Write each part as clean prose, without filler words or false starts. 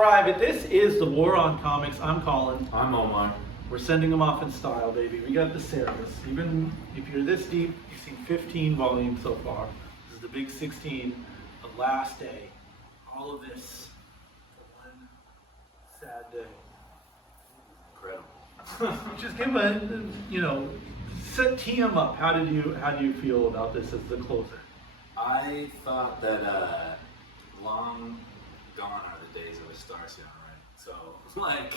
Private. This is the War on Comics. I'm Colin. I'm Omar. We're sending them off in style, baby. We got the Cerebus. Even if you're this deep, you've seen 15 volumes so far. This is the big 16, the last day. All of this for one sad day. Incredible. Just give tee them up. How do you feel about this as the closer? I thought that long gone are the days of a Star Seal, right? So like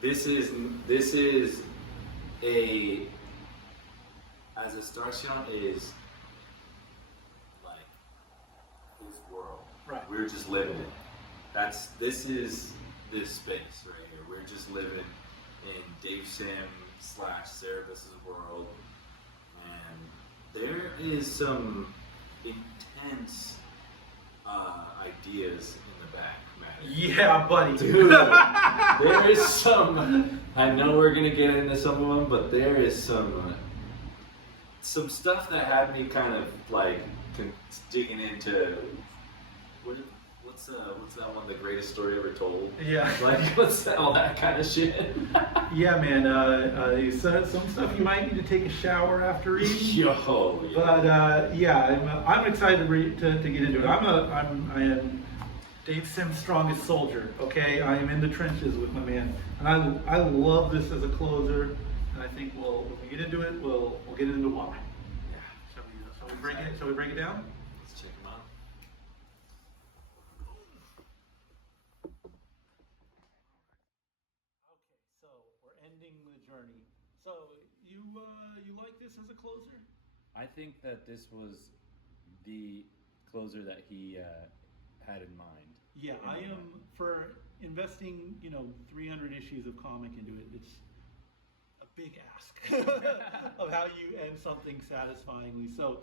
this is a as a Star Seal is like his world. Right. We're just living it. This is this space right here. We're just living in Dave Sim / Cerebus' world, and there is some intense ideas in the back, man. Yeah, buddy. Dude, there is some. I know we're gonna get into some of them, but there is some stuff that had me kind of like digging into. What's that one? The greatest story ever told? Yeah. Like what's that, all that kind of shit? Yeah, man. Some stuff you might need to take a shower after reading. Yo. Yeah. But yeah, I'm excited to get into it. I am Dave Sim's strongest soldier. Okay, I am in the trenches with my man, and I love this as a closer. And I think when we get into it, we'll get into why. Yeah. Shall we break it down? Let's check them out. So we're ending the journey. So you like this as a closer? I think that this was the closer that he had in mind. Yeah, I am for investing 300 issues of comic into it. It's a big ask of how you end something satisfyingly. So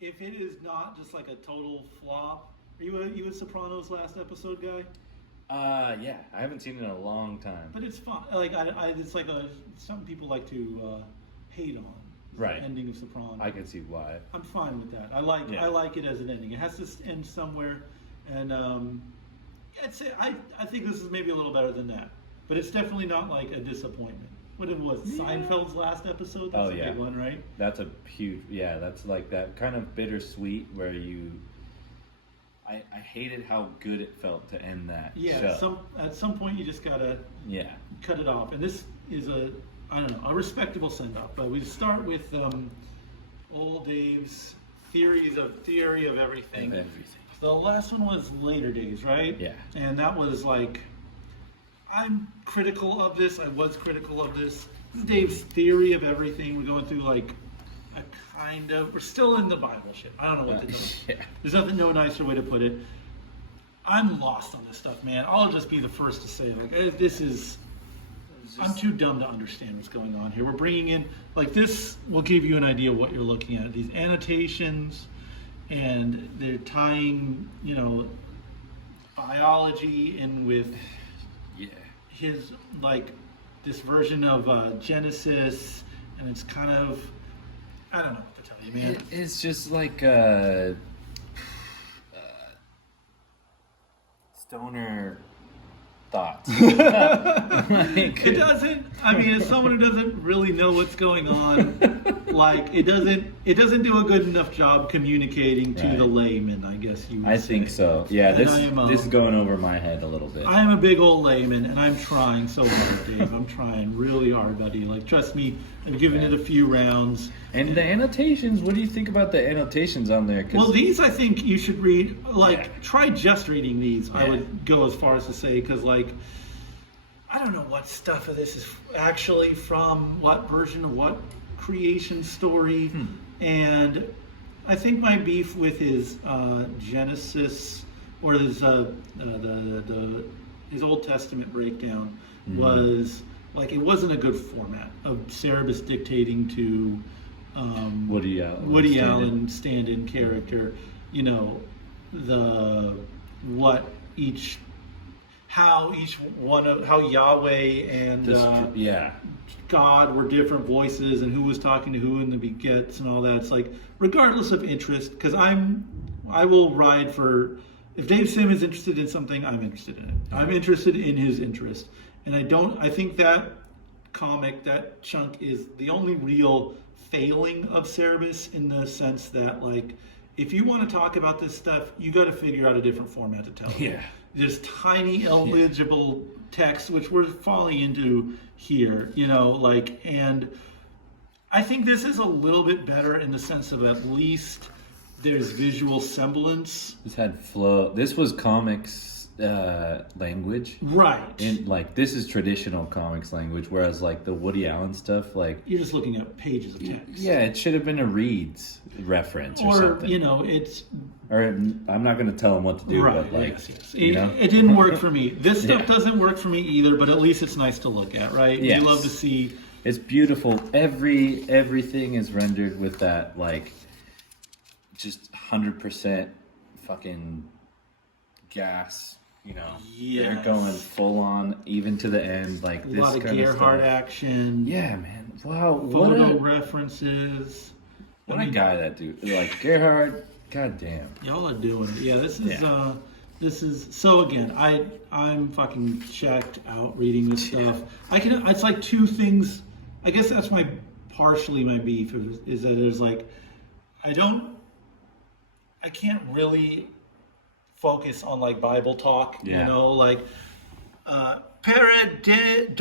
if it is not just like a total flop, are you a Sopranos last episode guy? Yeah, I haven't seen it in a long time. But it's fun. Like it's like some people like to hate on Right. the ending of Sopranos. I can see why. I'm fine with that. I like it as an ending. It has to end somewhere, and I think this is maybe a little better than that. But it's definitely not like a disappointment. What it was, Seinfeld's last episode. That's a big one, right? That's a huge. Yeah, that's like that kind of bittersweet where you. I hated how good it felt to end that show. At some point you just gotta cut it off, and this is a respectable send off. But we start with old Dave's theory of everything. The last one was Later Days, right? Yeah. And that was like, I'm critical of this. I was critical of this. This is Dave's theory of everything. We're going through like we're still in the Bible shit. I don't know what to do. Yeah. There's no nicer way to put it. I'm lost on this stuff, man. I'll just be the first to say, like, I'm too dumb to understand what's going on here. We're bringing in, like, this will give you an idea of what you're looking at. These annotations, and they're tying, biology in with his, like, this version of Genesis, and it's kind of, I don't know what to tell you, man. It's just like stoner thoughts. It doesn't. I mean, as someone who doesn't really know what's going on, like it doesn't do a good enough job communicating to the layman, I guess you would say. I think so. Yeah, And this is going over my head a little bit. I am a big old layman, and I'm trying so hard, Dave. I'm trying really hard, buddy. Like, trust me, I've given it a few rounds. And the annotations, what do you think about the annotations on there? Well, these I think you should read. Like, try just reading these. I would go as far as to say, because like, I don't know what stuff of this is actually from what version of what creation story, and I think my beef with his Genesis or his his Old Testament breakdown was like it wasn't a good format of Cerebus dictating to Woody Allen stand-in character, how Yahweh and God were different voices, and who was talking to who in the begets and all that. It's like, regardless of interest, because I will ride for if Dave Sim is interested in something, I'm interested in it. I'm interested in his interest. And I think that comic, that chunk is the only real failing of Cerebus, in the sense that, like, if you want to talk about this stuff, you got to figure out a different format to tell it. Yeah. There's tiny illegible text, which we're falling into here, you know, like, and I think this is a little bit better in the sense of at least there's visual semblance. This had flow. This was comics language. Right. And like, this is traditional comics language, whereas like the Woody Allen stuff, like, You're just looking at pages of text. yeah, it should have been a Reed's reference or something. You know, it's... Or I'm not going to tell him what to do, Right, but like, yes. you know? It didn't work for me. This stuff Yeah. doesn't work for me either, but at least it's nice to look at, right? Yes. You love to see... It's beautiful. Everything is rendered with that, like, just 100% fucking gas. You know, they're Yes. going full on, even to the end. Like A this lot of kind Gerhard of stuff. action. Yeah, man. Wow, what Photo a references. what a guy that dude. Like Gerhard. God damn. Y'all are doing it. Yeah, this is Yeah. this is so again, I'm fucking checked out reading this stuff. It's like two things. I guess that's partially my beef is that there's like I can't really focus on like Bible talk, Yeah. you know, like peradventure,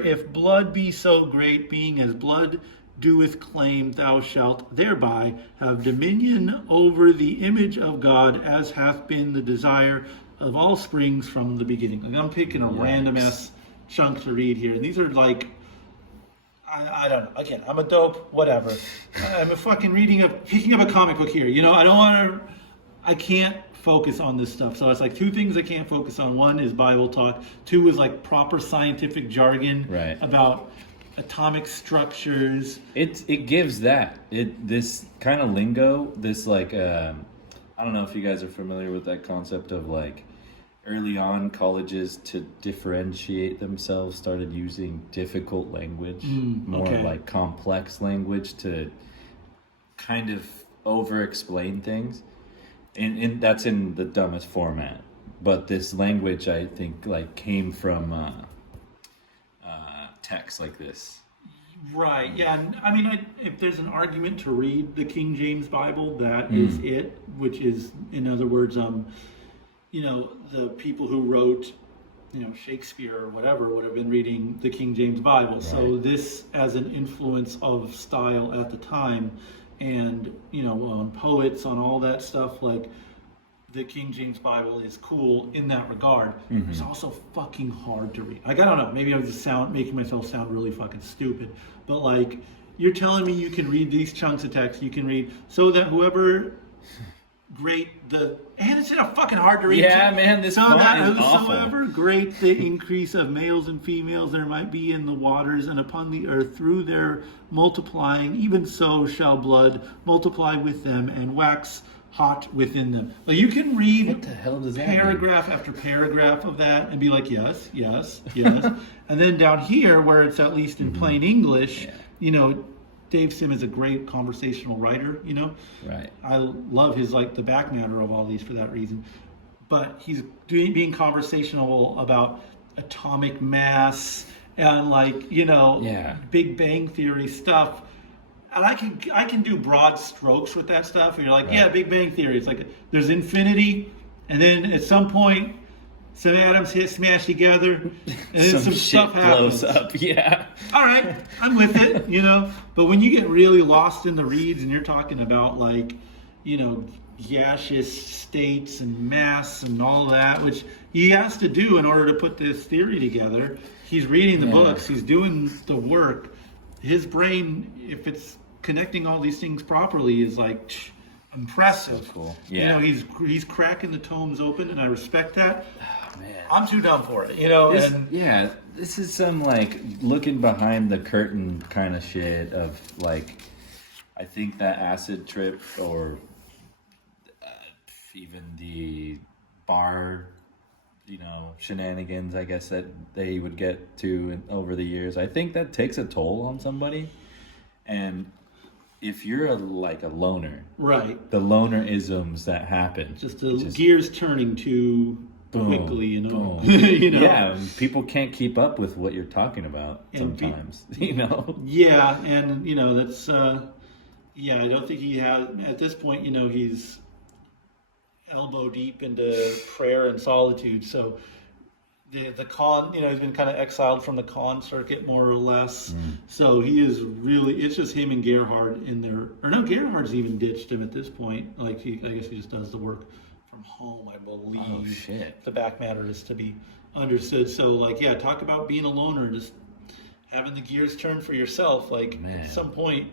if blood be so great, being as blood doeth claim, thou shalt thereby have dominion over the image of God, as hath been the desire of all springs from the beginning. And I'm picking a random ass chunk to read here, and these are like, I don't know. Again, I'm a dope, whatever. I'm a fucking picking up a comic book here. You know, I can't focus on this stuff. So it's like two things I can't focus on. One is Bible talk. Two is like proper scientific jargon Right. about atomic structures. It gives that this kind of lingo. This like I don't know if you guys are familiar with that concept of like early on colleges to differentiate themselves started using difficult language, more okay. like complex language to kind of over explain things. And that's in the dumbest format. But this language I think like came from text like this. Right, yeah. And I mean, if there's an argument to read the King James Bible, that is it, which is, in other words, you know, the people who wrote, you know, Shakespeare or whatever would have been reading the King James Bible. Right. So this, as an influence of style at the time, and, you know, on poets, on all that stuff, like, the King James Bible is cool in that regard. It's also fucking hard to read. Like, I don't know, maybe I'm just making myself sound really fucking stupid, but like, you're telling me you can read these chunks of text, you can read, so that whoever and it's fucking hard to read. Yeah, man, this font is awful. However great the increase of males and females there might be in the waters and upon the earth through their multiplying, even so shall blood multiply with them and wax hot within them. Like, you can read What the hell does that paragraph after paragraph of that and be like, yes, yes, yes. And then down here, where it's at least in plain English, you know, Dave Sim is a great conversational writer, you know. Right. I love his, like, the back matter of all these for that reason. But he's being conversational about atomic mass and, like, you know, Big Bang Theory stuff. And I can do broad strokes with that stuff. And you're like, yeah, Big Bang Theory. It's like there's infinity, and then at some point, some atoms smash together, and then some stuff happens. Blows up. Yeah. All right, I'm with it, you know. But when you get really lost in the reeds and you're talking about, like, you know, gaseous states and mass and all that, which he has to do in order to put this theory together. He's reading the books. He's doing the work. His brain, if it's connecting all these things properly, is like impressive. So cool. Yeah. You know, he's cracking the tomes open, and I respect that. Oh, man. I'm too dumb for it, you know. This is some like looking behind the curtain kind of shit of like, I think that acid trip or even the bar, you know, shenanigans, I guess, that they would get to over the years. I think that takes a toll on somebody, and if you're like a loner, right, the loner-isms that happen. just the gears turning too quickly, you know. Boom. You know? Yeah, people can't keep up with what you're talking about And sometimes, you know. Yeah, and you know that's yeah. I don't think he has at this point. You know, he's elbow deep into prayer and solitude. So the con, you know, he's been kind of exiled from the con circuit more or less. So he is really. It's just him and Gerhard in there. Or no, Gerhard's even ditched him at this point. Like I guess he just does the work from home, I believe. Oh shit! The back matter is to be understood. So like, yeah, talk about being a loner, just having the gears turn for yourself. Like at some point,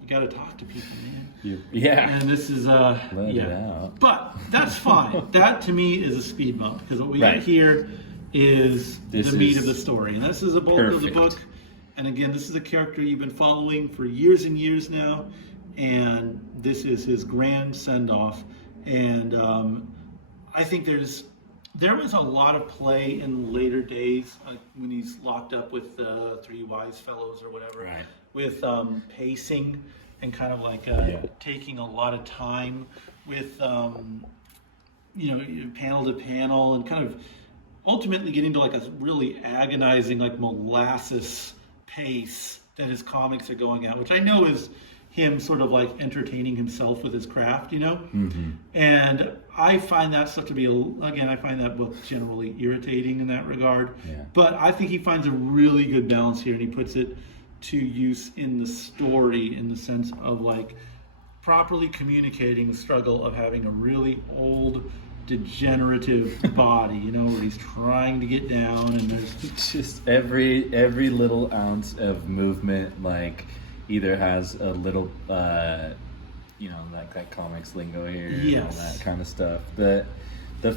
you got to talk to people, man. Yeah. And this is Let it out. but that's fine. That to me is a speed bump because what we got here is the meat of the story, and this is a bulk of the book. And again, this is a character you've been following for years and years now, and this is his grand send-off. And I think there was a lot of play in later days when he's locked up with the three wise fellows or whatever, Right. with pacing and kind of like taking a lot of time with you know, panel to panel, and kind of ultimately getting to like a really agonizing like molasses pace that his comics are going at, which I know is him sort of like entertaining himself with his craft, you know? And I find that stuff to be, again, I find that book generally irritating in that regard. But I think he finds a really good balance here, and he puts it to use in the story in the sense of like properly communicating the struggle of having a really old, degenerative body, you know, where he's trying to get down, and there's just every little ounce of movement, like either has a little you know, that comics lingo here, and all that kind of stuff. The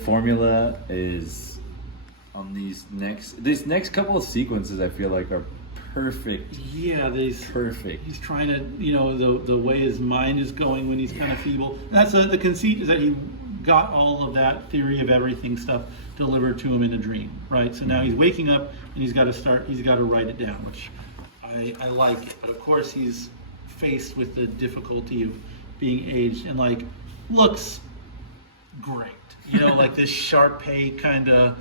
formula is on these next couple of sequences, I feel like, are perfect. Yeah, perfect. He's trying to, you know, the way his mind is going when he's kind of feeble. That's the conceit, is that he got all of that theory of everything stuff delivered to him in a dream, right? So now he's waking up and he's got to write it down, which I like it. But of course he's faced with the difficulty of being aged, and like looks great, you know, like this Sharpay kind of,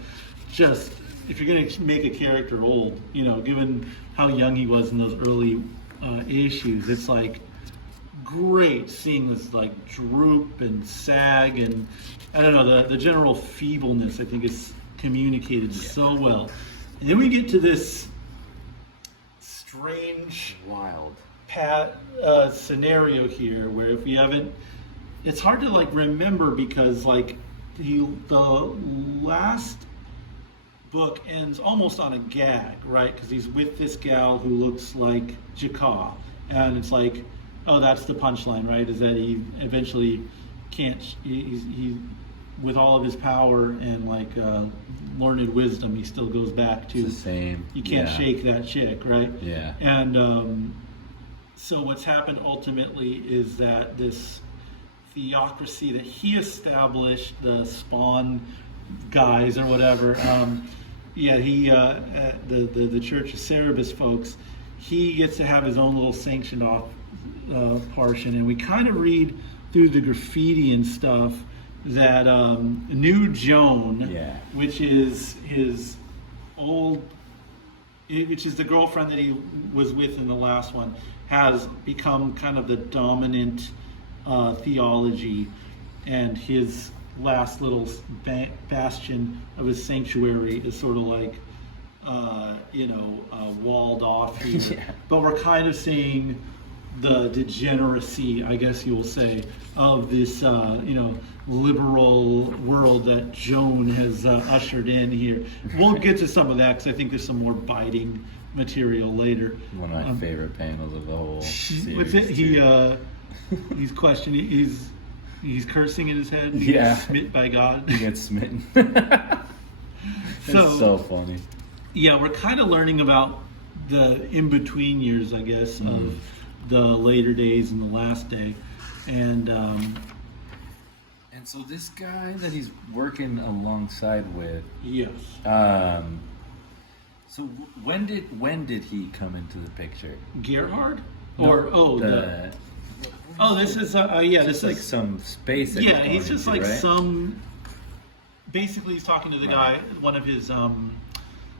just, if you're going to make a character old, you know, given how young he was in those early issues, it's like great seeing this like droop and sag, and I don't know, the general feebleness I think is communicated so well. And then we get to this strange, wild scenario here where if you haven't, it's hard to like remember, because like the last book ends almost on a gag, right? Because he's with this gal who looks like Jakar, and it's like, oh, that's the punchline, right? Is that he eventually can't, he with all of his power and like learned wisdom, he still goes back to the same. You can't shake that chick, right? Yeah. And so what's happened ultimately is that this theocracy that he established, the Spawn guys or whatever, the Church of Cerebus folks, he gets to have his own little sanctioned off portion, and we kind of read through the graffiti and stuff that New Joan, which is his old, which is the girlfriend that he was with in the last one, has become kind of the dominant theology, and his last little bastion of his sanctuary is sort of like walled off here. But we're kind of seeing the degeneracy, I guess you will say, of this liberal world that Joan has ushered in here. We'll get to some of that because I think there's some more biting material later. One of my favorite panels of the whole series. What's it? He's questioning. He's cursing in his head. He gets smitten by God. He gets smitten. It's so funny. Yeah, we're kind of learning about the in-between years, I guess, of the later days and the last day, and so this guy that he's working alongside with, so when did he come into the picture? Gerhard, No, or Oh, this is This is like some space. Yeah, he's just like right? some. Basically, he's talking to the guy, one of his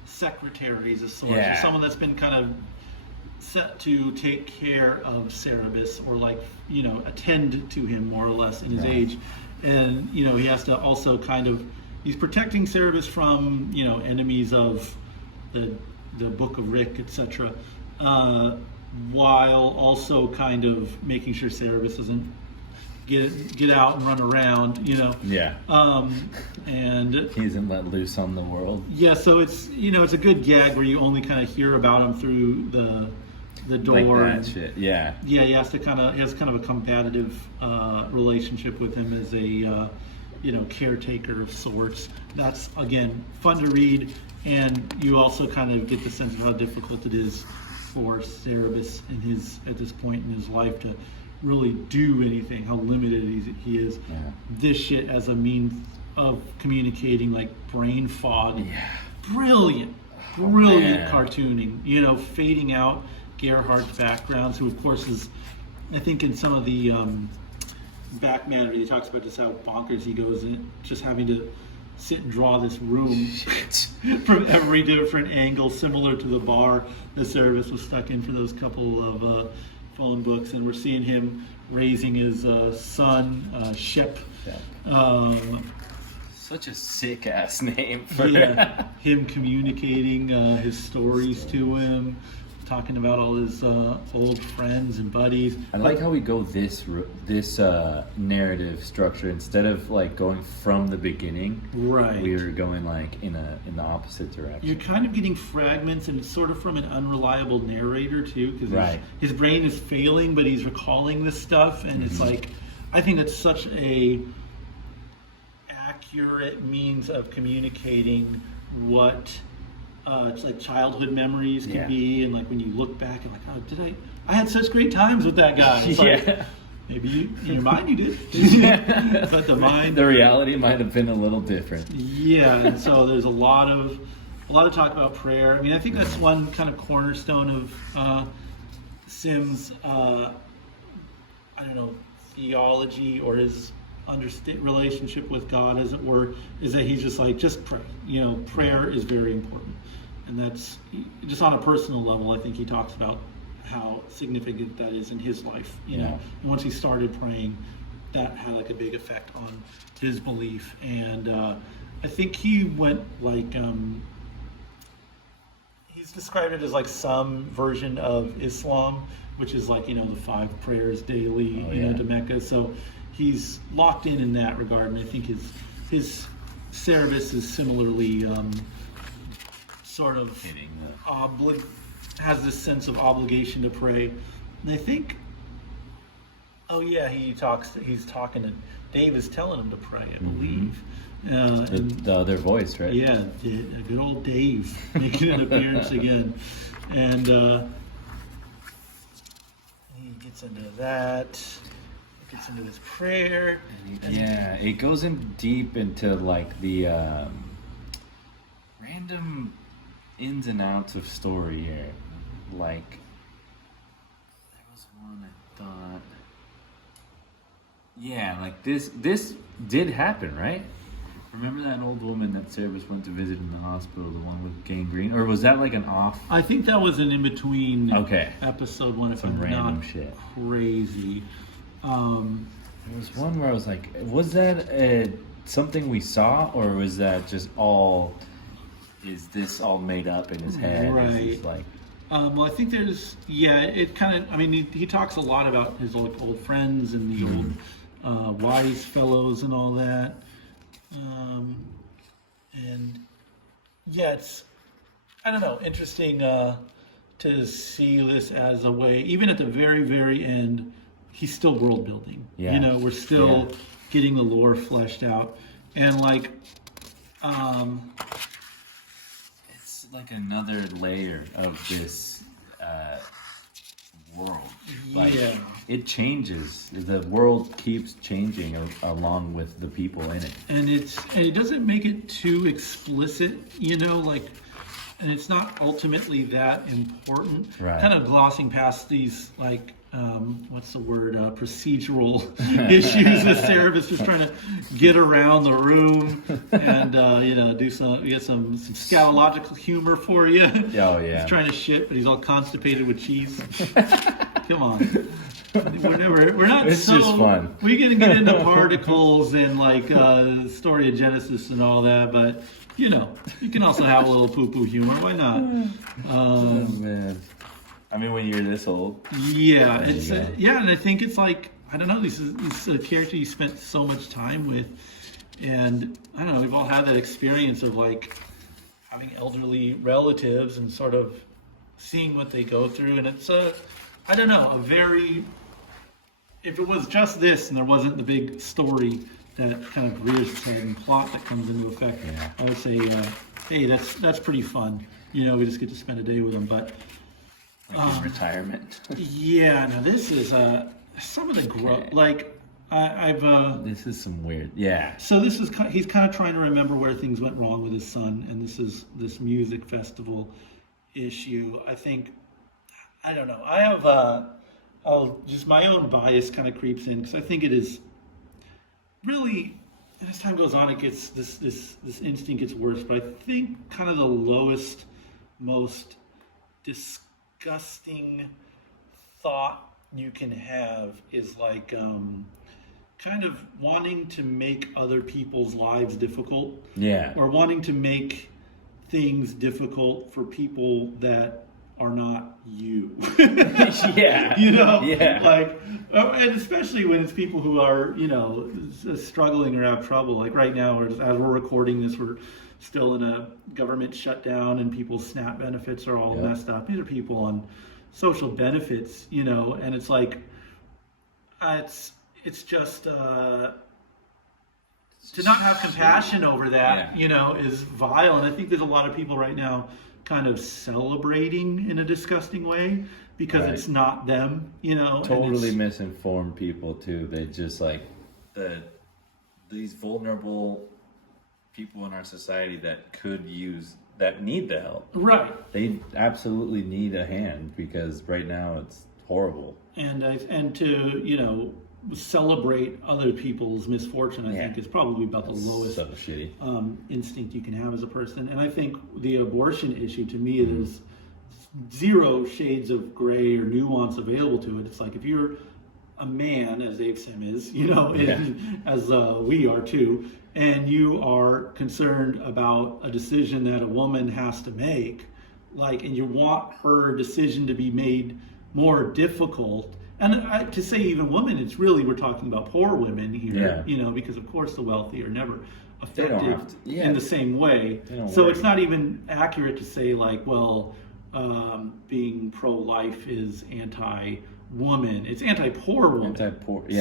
secretaries of sorts, or someone that's been kind of set to take care of Cerebus, or like attend to him more or less in his age, and he has to also kind of he's protecting Cerebus from enemies of the Book of Rick, etc. While also kind of making sure Cerebus doesn't get out and run around, and he isn't let loose on the world. Yeah, so it's it's a good gag where you only kind of hear about him through the door. Like that shit. Yeah. Yeah, he has kind of a competitive relationship with him as a caretaker of sorts. That's again fun to read, and you also kind of get the sense of how difficult it is for Cerebus at this point in his life to really do anything, how limited he is. Yeah. This shit as a means of communicating, like brain fog. Yeah. Brilliant cartooning. Fading out Gerhard's backgrounds, who of course is, I think in some of the back matter, he talks about just how bonkers he goes in just having to sit and draw this room from every different angle, similar to the bar the Cerebus was stuck in for those couple of phone books. And we're seeing him raising his son, Shep. Such a sick ass name for him communicating his stories to him, talking about all his old friends and buddies. I like how we go this narrative structure instead of like going from the beginning. Right. We are going like in the opposite direction. You're kind of getting fragments, and it's sort of from an unreliable narrator too, because his brain is failing, but he's recalling this stuff, and it's like, I think that's such a accurate means of communicating what it's like childhood memories can be, and like when you look back and like, oh, I had such great times with that guy. It's like, maybe in your mind you did, but the reality might have been a little different. Yeah, and so there's a lot of talk about prayer. I mean, I think that's one kind of cornerstone of Sim's theology, or his relationship with God, as it were, is that he's just like, just pray. Prayer is very important. And that's just on a personal level. I think he talks about how significant that is in his life. And once he started praying, that had like a big effect on his belief. And I think he went like, he's described it as like some version of Islam, which is like, the 5 prayers daily, to Mecca. So he's locked in that regard. And I think his Cerebus is similarly sort of has this sense of obligation to pray. And I think, he's talking to Dave, is telling him to pray, I believe. The other voice, right? Yeah, good old Dave making an appearance again. And he gets into that. Gets into his prayer. It goes in deep into like the random ins and outs of story here. Like, there was one I thought, like this did happen, right? Remember that old woman that Cerebus went to visit in the hospital, the one with gangrene? Or was that like an off? I think that was an in-between episode one, if some I'm random not shit. Crazy. There was one where I was like, was that something we saw, or was that just is this all made up in his head? Right. Well, I think there's, it kind of, I mean, he talks a lot about his old friends and the old wise fellows and all that. And it's, I don't know, interesting to see this as a way, even at the very, very end, he's still world building. We're still getting the lore fleshed out. And like, it's like another layer of this world. Like, it changes. The world keeps changing along with the people in it. And it doesn't make it too explicit, and it's not ultimately that important. Right. Kind of glossing past these like what's the word, procedural issues that Cerebus is trying to get around the room and, get some scatological humor for you. Oh, yeah. He's trying to shit, but he's all constipated with cheese. Come on. We're not It's so, just fun. We're going to get into particles and like story of Genesis and all that, but you can also have a little poo-poo humor. Why not? Oh, man. I mean, when you're this old. Yeah, and I think it's like, I don't know, this is a character you spent so much time with, and I don't know, we've all had that experience of like having elderly relatives and sort of seeing what they go through, and it's a very, if it was just this and there wasn't the big story that kind of rears its head and plot that comes into effect, I would say, hey, that's pretty fun. We just get to spend a day with them, but Like in retirement. yeah, now this is some of the I've this is some weird. Yeah. So this is he's kind of trying to remember where things went wrong with his son, and this is this music festival issue. I think, I don't know. I have just my own bias kind of creeps in, because I think it is really, as time goes on, it gets this instinct gets worse. But I think kind of the lowest, most disgusting thought you can have is like kind of wanting to make other people's lives difficult. Yeah. Or wanting to make things difficult for people that are not you. Yeah. Yeah. Like, and especially when it's people who are, struggling or have trouble. Like right now, as we're recording this, we're still in a government shutdown and people's SNAP benefits are all messed up. These are people on social benefits, and it's like, it's just, to not have compassion over that, is vile. And I think there's a lot of people right now kind of celebrating in a disgusting way because it's not them, Totally misinformed people too. They just like these vulnerable people in our society that need the help. Right. They absolutely need a hand, because right now it's horrible. And to, celebrate other people's misfortune, I think is probably about the lowest so shitty. Instinct you can have as a person. And I think the abortion issue, to me, there's zero shades of gray or nuance available to it. It's like, if you're a man, as Dave Sim is, as we are too, and you are concerned about a decision that a woman has to make, and you want her decision to be made more difficult. And to say even women, it's really, we're talking about poor women here, because of course the wealthy are never affected in the same way. So it's not even accurate to say being pro-life is anti-woman. It's anti-poor woman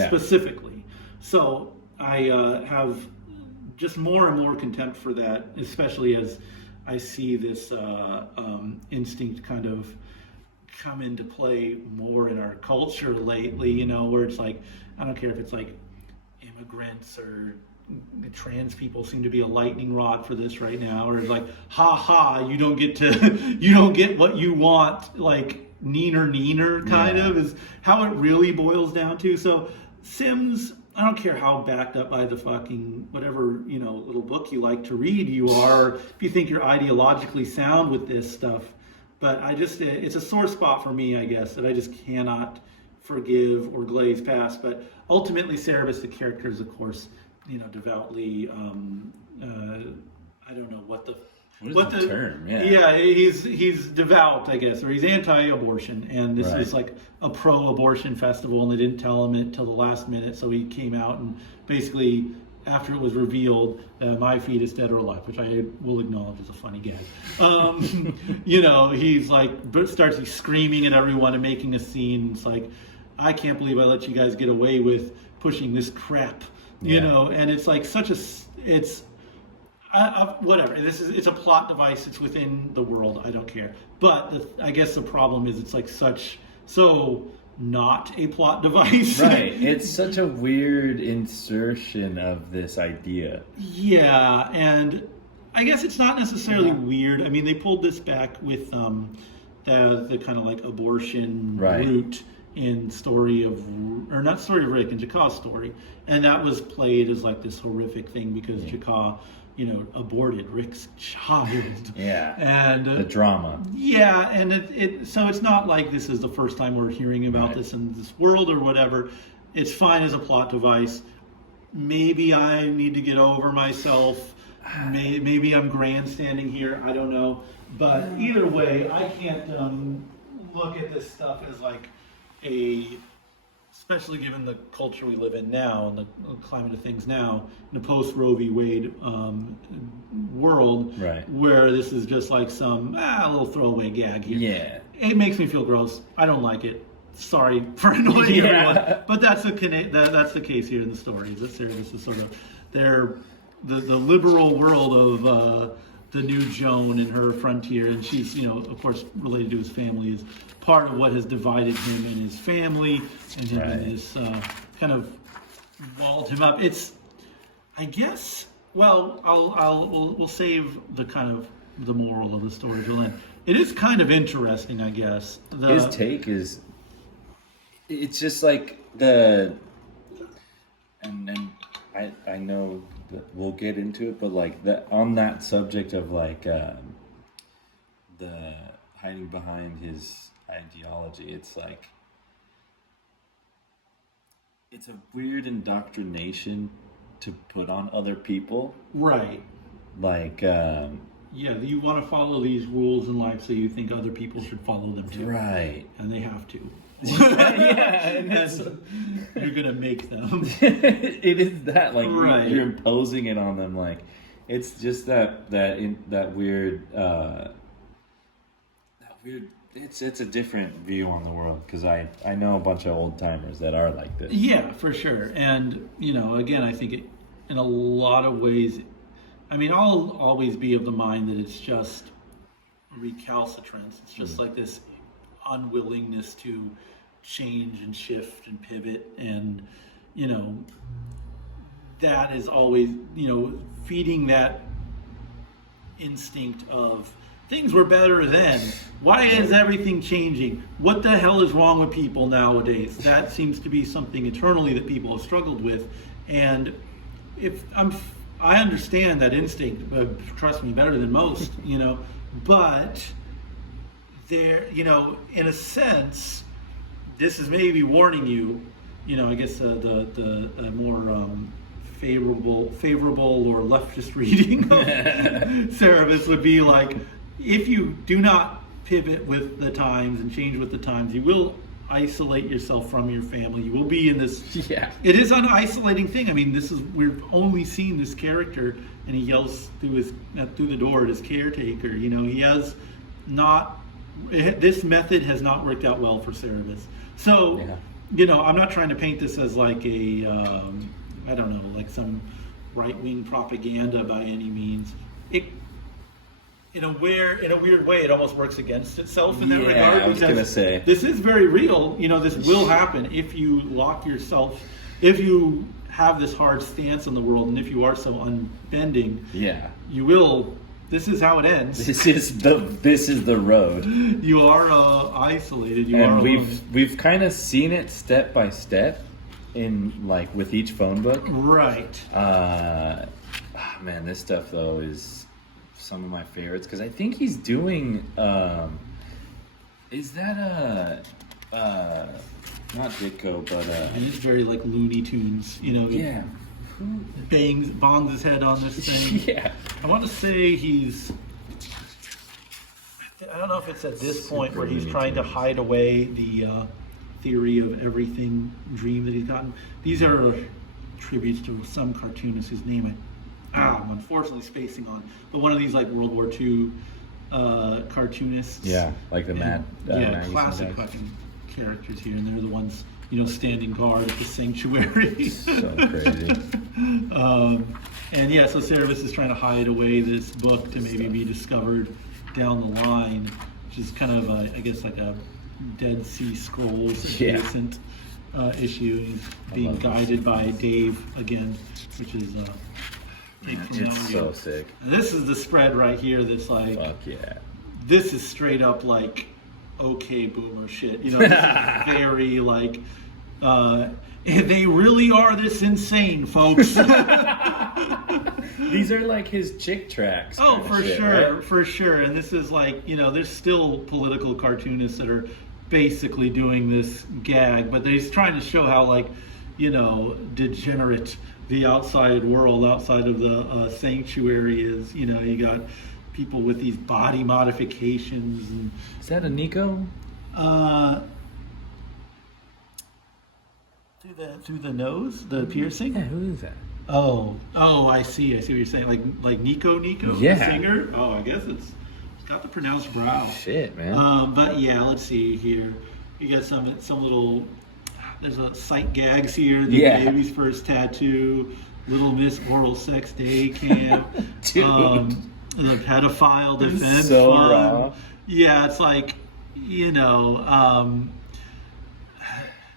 specifically. So I have just more and more contempt for that, especially as I see this instinct kind of come into play more in our culture lately, where it's like, I don't care if it's like immigrants or trans people seem to be a lightning rod for this right now, or it's like, you don't get what you want, like neener kind of is how it really boils down to. So Sims, I don't care how backed up by the fucking whatever, little book you like to read you are, if you think you're ideologically sound with this stuff. But it's a sore spot for me, I guess, that I just cannot forgive or glaze past. But ultimately, Cerebus, the character, is, of course, devoutly, I don't know what the term? Yeah, he's devout, I guess, or he's anti-abortion, and this is like a pro-abortion festival, and they didn't tell him it till the last minute, so he came out and basically, after it was revealed, my fetus dead or alive, which I will acknowledge is a funny gag. He's like starts screaming at everyone and making a scene. It's like, I can't believe I let you guys get away with pushing this crap, and it's like whatever. It's a plot device. It's within the world. I don't care. But I guess the problem is it's like so not a plot device. Right. It's such a weird insertion of this idea. Yeah, and I guess it's not necessarily weird. I mean, they pulled this back with the kind of like abortion route in not Story of Rick, in Jakah's story, and that was played as like this horrific thing because Jakah, aborted Rick's child. Yeah. And the drama. Yeah, and so it's not like this is the first time we're hearing about this in this world or whatever. It's fine as a plot device. Maybe I need to get over myself. Maybe I'm grandstanding here. I don't know. But either way, I can't look at this stuff as like especially given the culture we live in now and the climate of things now, in the post Roe v. Wade world, where this is just like some little throwaway gag here. Yeah. It makes me feel gross. I don't like it. Sorry for annoying everyone, but that's the case here in the story. Is that Cerebus is sort of the liberal world of the new Joan and her frontier, and she's of course related to his family, is part of what has divided him and his family, and him and his kind of walled him up. It's, I guess, well, we'll save the kind of the moral of the story till then. It is kind of interesting, I guess. His take is. It's just like and I know that we'll get into it, but like on that subject of like the hiding behind his ideology, it's like it's a weird indoctrination to put on other people, right? Like you want to follow these rules in life, so you think other people should follow them too, right? And they have to. And you're gonna make them. It is that like you're imposing it on them. Like it's just that weird It's a different view on the world, because I know a bunch of old timers that are like this. Yeah, for sure. And again, I think it, in a lot of ways, I'll always be of the mind that it's just recalcitrance. It's just like this unwillingness to change and shift and pivot, and that is always feeding that instinct of things were better then. Why is everything changing? What the hell is wrong with people nowadays? That seems to be something eternally that people have struggled with. And I understand that instinct, trust me, better than most, but there, in a sense, this is maybe warning you, I guess the more favorable or leftist reading of Cerebus would be like, if you do not pivot with the times and change with the times, you will isolate yourself from your family. You will be in this. Yeah. It is an isolating thing. We've only seen this character, and he yells through the door at his caretaker. He has not. This method has not worked out well for Cerebus. So, I'm not trying to paint this as like a, I don't know, like some right-wing propaganda by any means. In a weird way, it almost works against itself in that regard. I was going to say. This is very real. This will happen if you lock yourself, if you have this hard stance on the world, and if you are so unbending, you will. This is how it ends. This is the road. You are isolated. We've kind of seen it step by step in like with each phone book. Right. Man, this stuff though is some of my favorites, because I think he's doing is that not Ditko, but it's very like Looney Tunes, bongs his head on this thing. I want to say I don't know if it's at this point where he's trying to hide away the theory of everything dream that he's gotten. These are tributes to some cartoonist whose name I'm unfortunately spacing on, but one of these like World War II cartoonists. Yeah, like the Matt. Classic fucking characters here, and they're the ones standing guard at the sanctuary. So crazy. And so Cerebus is trying to hide away this book to maybe be discovered down the line, which is kind of I guess like a Dead Sea Scrolls adjacent issue. He's being guided by Dave again, which is. It's so sick. And this is the spread right here. This like, fuck yeah. This is straight up like okay boomer shit. You know, this is very like, they really are this insane, folks. These are like his chick tracks. Oh, kind of for shit, sure, right? for sure. And this is like, you know, there's still political cartoonists that are basically doing this gag, but he's trying to show how, like, you know, degenerate the outside world, outside of the sanctuary is. You know, you got people with these body modifications and Is that a Nico? through the nose, the piercing. Yeah, who is that? Oh, I see what you're saying. Like Nico, Yeah. the singer. Oh, I guess it's got the pronounced brow. Shit, man. But yeah, let's see here. You got some little. There's a sight gags here. The Yeah. baby's first tattoo. Little Miss Oral Sex Day Camp. Dude. The pedophile defense So fund. raw. Yeah, it's like, you know.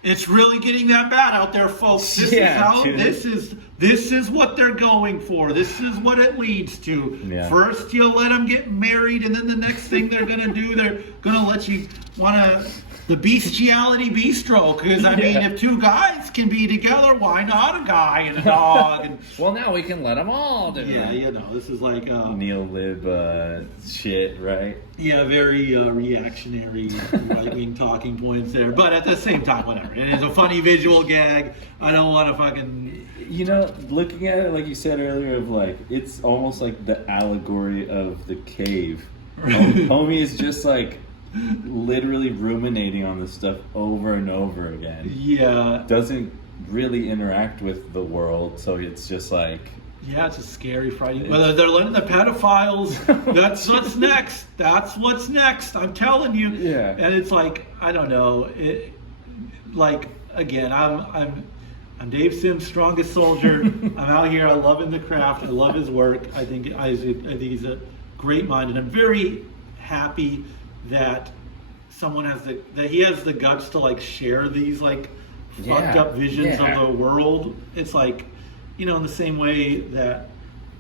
It's really getting that bad out there, folks. This Yeah, is how dude. this is what they're going for. This is what it leads to. Yeah. First, you'll let them get married, and then the next thing they're gonna do, they're gonna let you wanna the bestiality bistro. Because I mean, Yeah. if two guys can be together, why not a guy and a dog? And Well, now we can let them all do yeah, it. you know, this is like Neo-lib shit, right? yeah, very reactionary right-wing talking points there. But at the same time, whatever. It is a funny visual gag. I don't want to fucking. You know, looking at it like you said earlier, of like it's almost like the allegory of the cave. Homie is just like literally ruminating on this stuff over and over again. Yeah. Doesn't really interact with the world, so it's just like Yeah, it's a scary, frightening. Well, they're letting the pedophiles. That's what's next. That's what's next. I'm telling you. Yeah. And it's like, I don't know. It, like, again, I'm Dave Sims' strongest soldier. I'm out here. I'm loving the craft. I love his work. I think he's a great mind, and I'm very happy that someone he has the guts to like share these like fucked up visions of the world. It's like, you know, in the same way that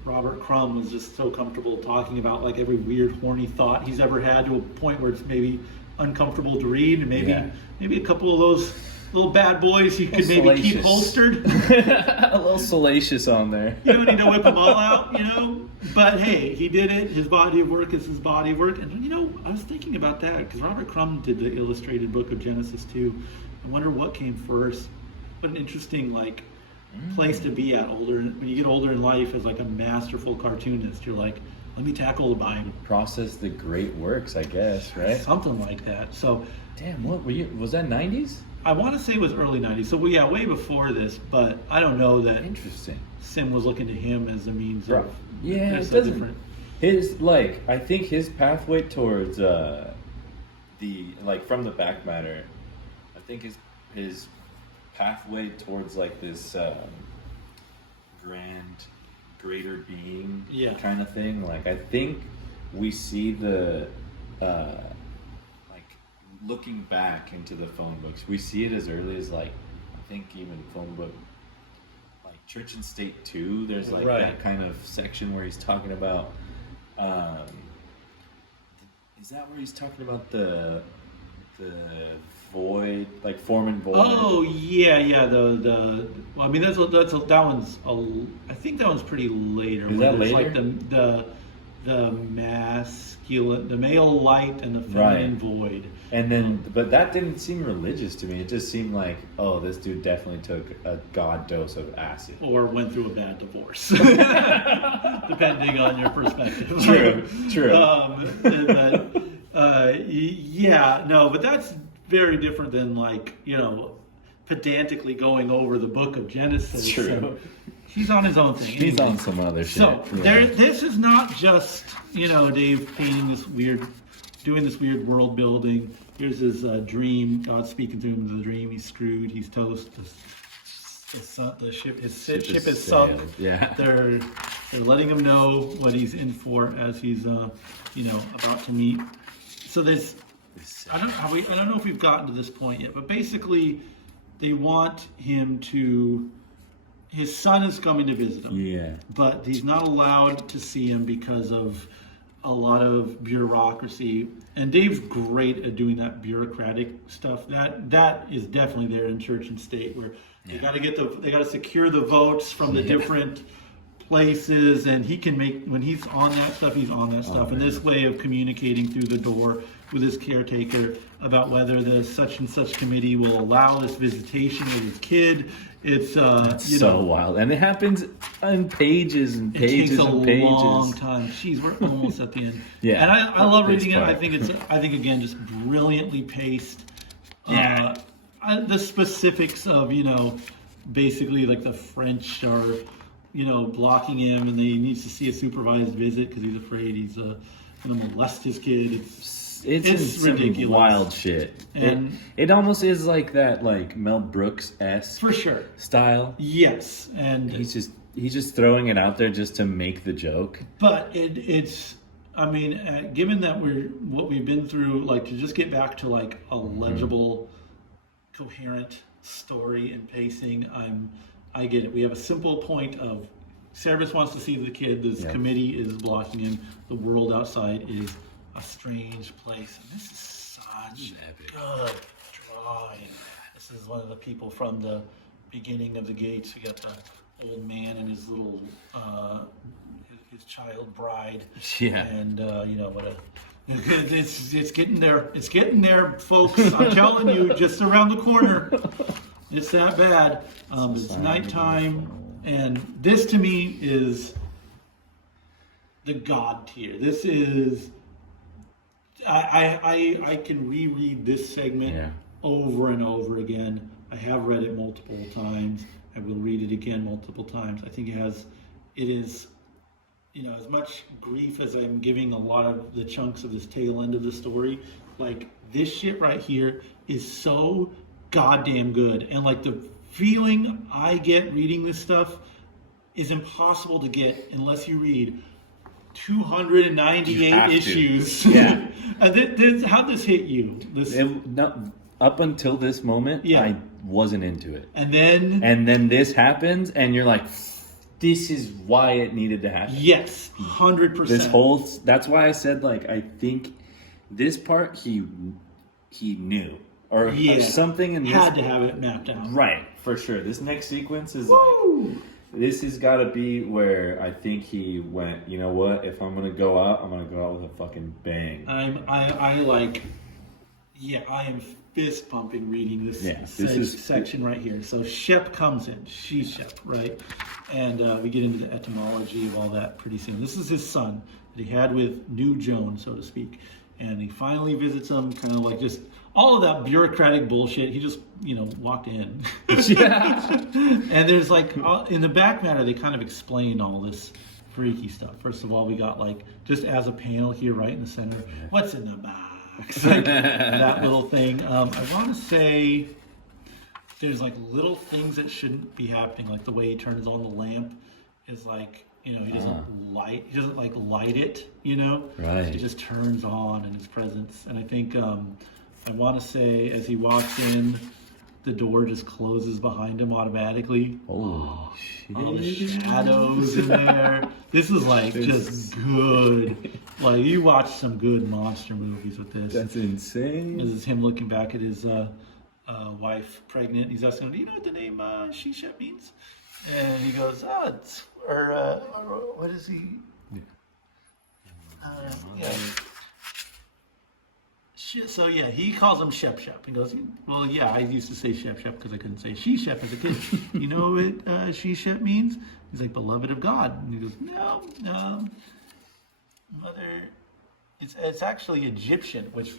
Robert Crumb was just so comfortable talking about like every weird horny thought he's ever had, to a point where it's maybe uncomfortable to read, and maybe a couple of those little bad boys you could maybe keep holstered. a little salacious on there. You don't need to whip them all out, you know. But hey, he did it. His body of work is his body of work. And you know, I was thinking about that because Robert Crumb did the illustrated book of Genesis too. I wonder what came first. What an interesting like place to be at older. When you get older in life as like a masterful cartoonist, you're like, let me tackle the Bible. Process the great works, I guess, right? Something like that. So, Damn, what were you? Was that 90s? I want to say it was early 90s. So, yeah, way before this. But I don't know that Interesting. Sim was looking to him as a means of. Yeah, They're it so doesn't. different. His like, I think his pathway towards the like from the back matter, I think his pathway towards like this greater being kind of thing. Like I think we see the like looking back into the phone books, we see it as early as like I think even phone book like Church and State 2. There's like that kind of section where he's talking about. Is that where he's talking about the void, like form and void? Oh yeah. Well, I mean that one's I think that one's pretty later. Is that there's later? Like the masculine, the male light, and the feminine void. And then, but that didn't seem religious to me. It just seemed like, oh, this dude definitely took a god dose of acid. Or went through a bad divorce, depending on your perspective. True. Yeah, no, but that's very different than like, you know, pedantically going over the book of Genesis. True. So he's on his own thing. He's on some other shit. So this is not just, you know, Dave painting doing this weird world building. Here's his dream. God's speaking to him in the dream. He's screwed. He's toast. The ship is sunk. Yeah. They're letting him know what he's in for as he's about to meet. So there's I don't know if we've gotten to this point yet, but basically they want him to. His son is coming to visit him. Yeah. But he's not allowed to see him because of a lot of bureaucracy, and Dave's great at doing that bureaucratic stuff. That is definitely there in church and state, where they got to secure the votes from the different places, and he can make, when he's on that stuff, he's on that stuff. And this way of communicating through the door with his caretaker about whether the such and such committee will allow this visitation with his kid. It's so wild, and it happens on pages and pages and pages. It takes a long time. Jeez, we're almost at the end. Yeah, and I love reading it. I think again, just brilliantly paced. Yeah, the specifics of basically like the French are blocking him, and he needs to see a supervised visit because he's afraid he's going to molest his kid. It's ridiculous, wild shit, and it almost is like that, like Mel Brooks-esque for sure style. Yes, and he's just throwing it out there just to make the joke. But it's, I mean, given that what we've been through, like to just get back to like a legible, coherent story and pacing, I get it. We have a simple point of Cerebus wants to see the kid. This committee is blocking him. The world outside is a strange place. And this is such good drawing. This is one of the people from the beginning of the Gates. We got the old man and his little his child bride. Yeah. And what a it's getting there. It's getting there, folks. I'm telling you, just around the corner. It's that bad. It's nighttime, and this to me is the God tier. This is I can reread this segment over and over again. I have read it multiple times. I will read it again multiple times. I think it is as much grief as I'm giving a lot of the chunks of this tail end of the story. Like this shit right here is so goddamn good, and like the feeling I get reading this stuff is impossible to get unless you read 298 issues. Yeah. How'd this hit you? Up until this moment, I wasn't into it. And then this happens, and you're like, this is why it needed to happen. Yes, 100%. That's why I said, like, I think this part he knew. Or something in this. Had to have it mapped out. Right, for sure. This next sequence is like, this has got to be where I think he went, you know what, if I'm going to go out, I'm going to go out with a fucking bang. I am fist pumping reading this section right here. So Shep comes in. She's Shep, right? And we get into the etymology of all that pretty soon. This is his son that he had with New Joan, so to speak. And he finally visits him, kind of like just all of that bureaucratic bullshit. He just, walked in. And there's like, in the back matter, they kind of explain all this freaky stuff. First of all, we got like, just as a panel here right in the center, what's in the box? Like, that little thing. I want to say there's like little things that shouldn't be happening, like the way he turns on the lamp is like, he doesn't light it, Right. It just turns on in his presence. And I think, I want to say as he walks in, the door just closes behind him automatically. Oh, shit. All the shadows in there. This is like just good. Like you watch some good monster movies with this. That's insane. This is him looking back at his wife pregnant. He's asking him, do you know what the name Shep means? And he goes, it's, or what is he? So he calls him Shep. He goes, well, yeah, I used to say Shep because I couldn't say Shep as a kid. You know what Shep means? He's like, beloved of God. And he goes, no, mother, it's actually Egyptian, which,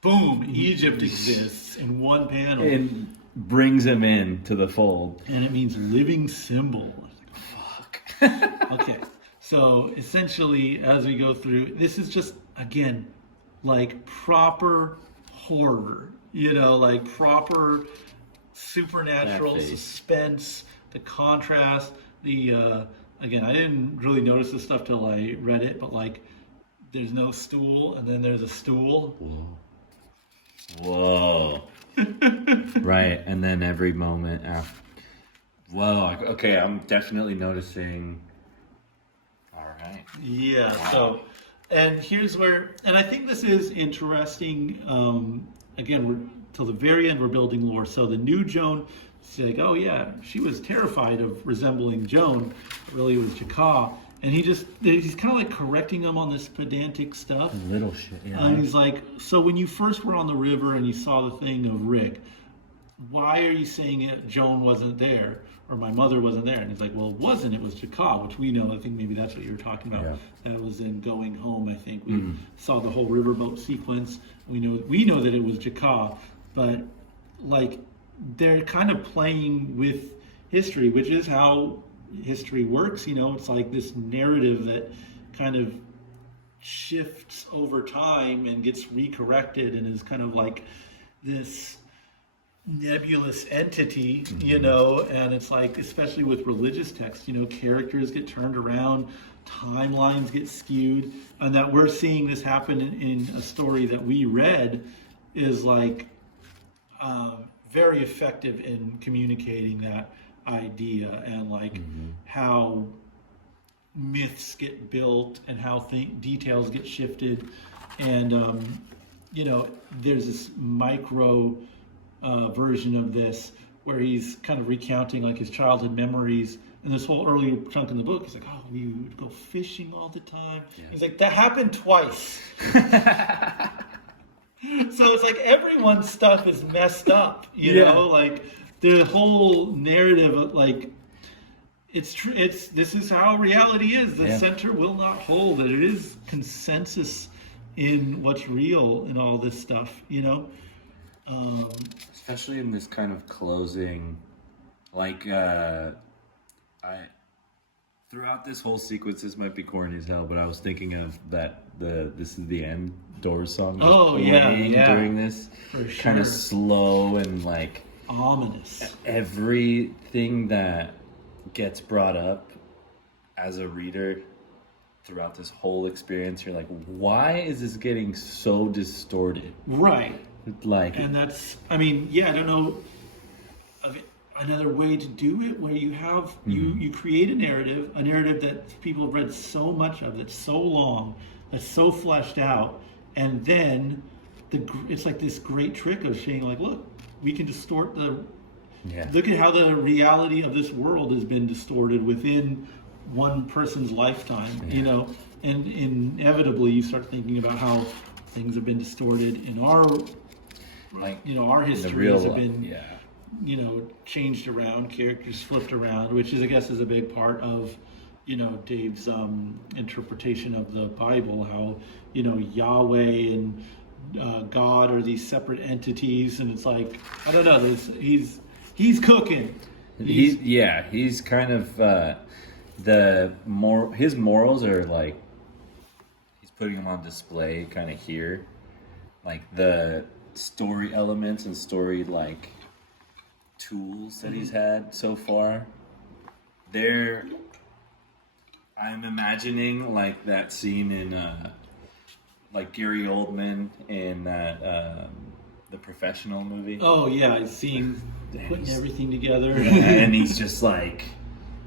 boom, Egypt exists in one panel. And brings him in to the fold. And it means living symbol. Fuck. Okay, so essentially, as we go through, this is just, again, like proper horror, like proper supernatural suspense, the contrast, again, I didn't really notice this stuff till I read it, but like there's no stool and then there's a stool. Whoa. Right, and then every moment after. Whoa, okay, I'm definitely noticing. All right. Yeah, wow. So And here's where, and I think this is interesting. Again, we're till the very end. We're building lore. So the new Joan, it's like, oh yeah, she was terrified of resembling Joan. Really, it was Jakar. And he's kind of like correcting him on this pedantic stuff. Little shit, yeah. And he's like, so when you first were on the river and you saw the thing of Rick, why are you saying Joan wasn't there or my mother wasn't there? And he's like, well, it wasn't. It was Jakar, which we know. I think maybe that's what you were talking about. Yeah. That was in Going Home. I think we saw the whole riverboat sequence. We know that it was Jakar, but like they're kind of playing with history, which is how history works. It's like this narrative that kind of shifts over time and gets recorrected and is kind of like this nebulous entity, and it's like, especially with religious texts, characters get turned around, timelines get skewed, and that we're seeing this happen in a story that we read is like very effective in communicating that idea and like how myths get built and how details get shifted, and there's this micro version of this where he's kind of recounting like his childhood memories, and this whole early chunk in the book he's like, oh, we would go fishing all the time. He's like, that happened twice. So it's like everyone's stuff is messed up, like the whole narrative of like this is how reality is. The center will not hold. That it is consensus in what's real and all this stuff, Especially in this kind of closing, like throughout this whole sequence, this might be corny as hell, but I was thinking of that "This Is the End" Doors song. During this, for sure. Kind of slow and like ominous. Everything that gets brought up as a reader throughout this whole experience, you're like, why is this getting so distorted? Right. Like, and that's, I don't know of another way to do it where you have you create a narrative that people have read so much of, that's so long, that's so fleshed out, and then it's like this great trick of saying like, look, we can distort look at how the reality of this world has been distorted within one person's lifetime, and inevitably you start thinking about how things have been distorted in our our histories have been changed around, characters flipped around, which is, I guess, is a big part of Dave's interpretation of the Bible, how Yahweh and God are these separate entities, and it's like, I don't know, he's cooking. He's kind of his morals are like, he's putting them on display kind of here, like the story elements and story like tools that he's had so far. I'm imagining like that scene in like Gary Oldman in that The Professional movie. Oh yeah, I've seen putting everything together, and he's just like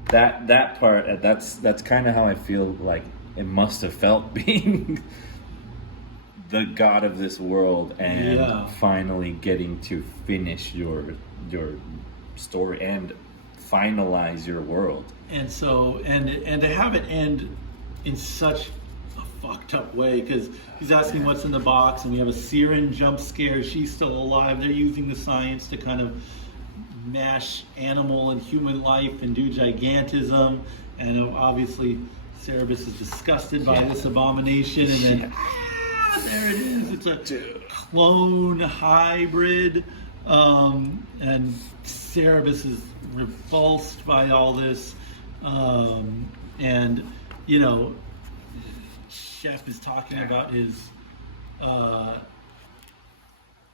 that part. That's kind of how I feel like it must have felt being the god of this world and finally getting to finish your story and finalize your world. And so and to have it end in such a fucked up way, because he's asking what's in the box, and we have a Siren jump scare. She's still alive. They're using the science to kind of mash animal and human life and do gigantism, and obviously Cerebus is disgusted by this abomination, and then there it is. It's a clone hybrid, and Cerebus is repulsed by all this, and Chef is talking about his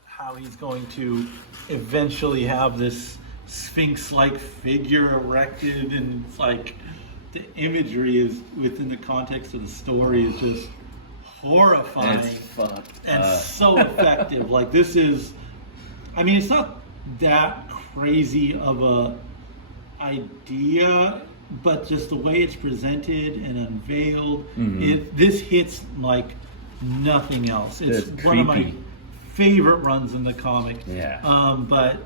how he's going to eventually have this Sphinx-like figure erected, and it's like the imagery is within the context of the story is just horrifying. It's fucked and up. So effective. Like, this is, it's not that crazy of a idea but just the way it's presented and unveiled, Mm-hmm. this hits like nothing else. It's It's one of my creepy. favorite runs in the comic. Yeah. But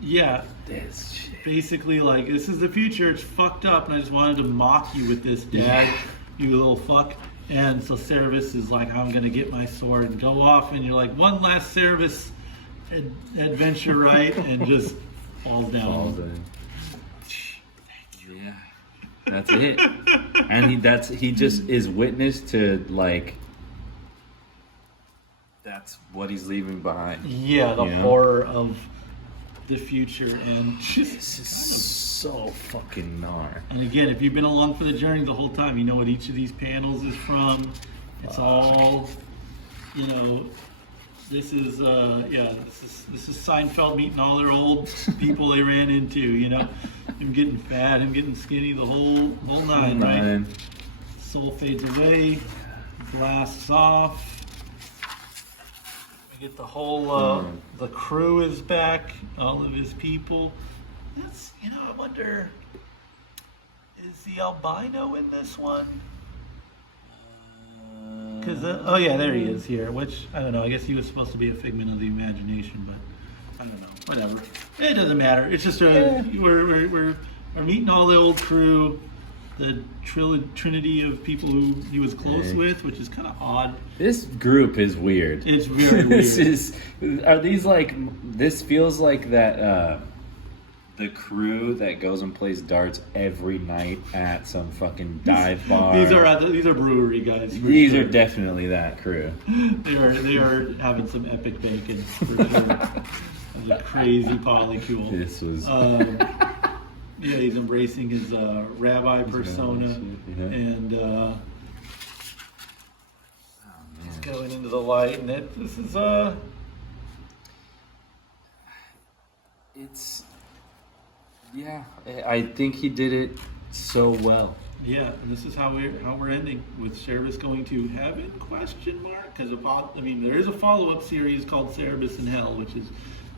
yeah, This shit. basically like this is the future. It's fucked up, and I just wanted to mock you with this, Dad. You little fuck. And so Cerebus is like, I'm gonna get my sword and go off, and you're like, one last Cerebus adventure, right? And just falls down. Falls in. Yeah, that's it. And he just is witness to like. That's what he's leaving behind. Yeah, the You know? horror of the future, and just This is so fucking gnar. and again, if you've been along for the journey the whole time, you know what each of these panels is from. It's all, you know. This is this is Seinfeld meeting all their old people they ran into. You know, him getting fat, him getting skinny, the whole nine, right? Soul fades away, blasts off. We get the whole the crew is back, all of his people. That's, you know, I wonder, is the albino in this one? Because oh yeah, there he is here. Which I don't know. I guess he was supposed to be a figment of the imagination, but I don't know. Whatever. It doesn't matter. It's just we're meeting all the old crew, the trinity of people who he was close with, which is kind of odd. This group is weird. It's very weird. Are these like, this feels like that, the crew that goes and plays darts every night at some fucking dive bar. These are brewery guys. For These sure. are definitely that crew. They are having some epic bacon for sure. A crazy polycule. This was. Yeah, he's embracing his rabbi persona, and he's going into the light. And this is It's. Yeah, I think he did it so well. yeah, and this is how we're ending with Cerebus going to heaven? Question mark? Because I mean, there is a follow-up series called Cerebus in Hell, which is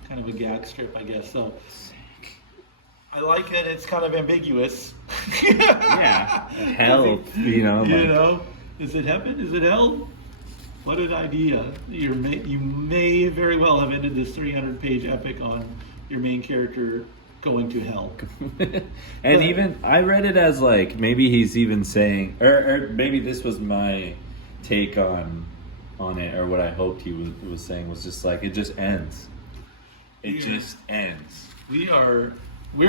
kind of a gag strip, I guess. So. I like that it's kind of ambiguous. Yeah, hell, you know. You Like, know, is it heaven? Is it hell? What an idea! You may very well have ended this 300-page epic on your main character going to hell. and even I read it as like maybe he's even saying, or maybe this was my take on it, or what I hoped he was saying was just like it just ends. It just ends. We are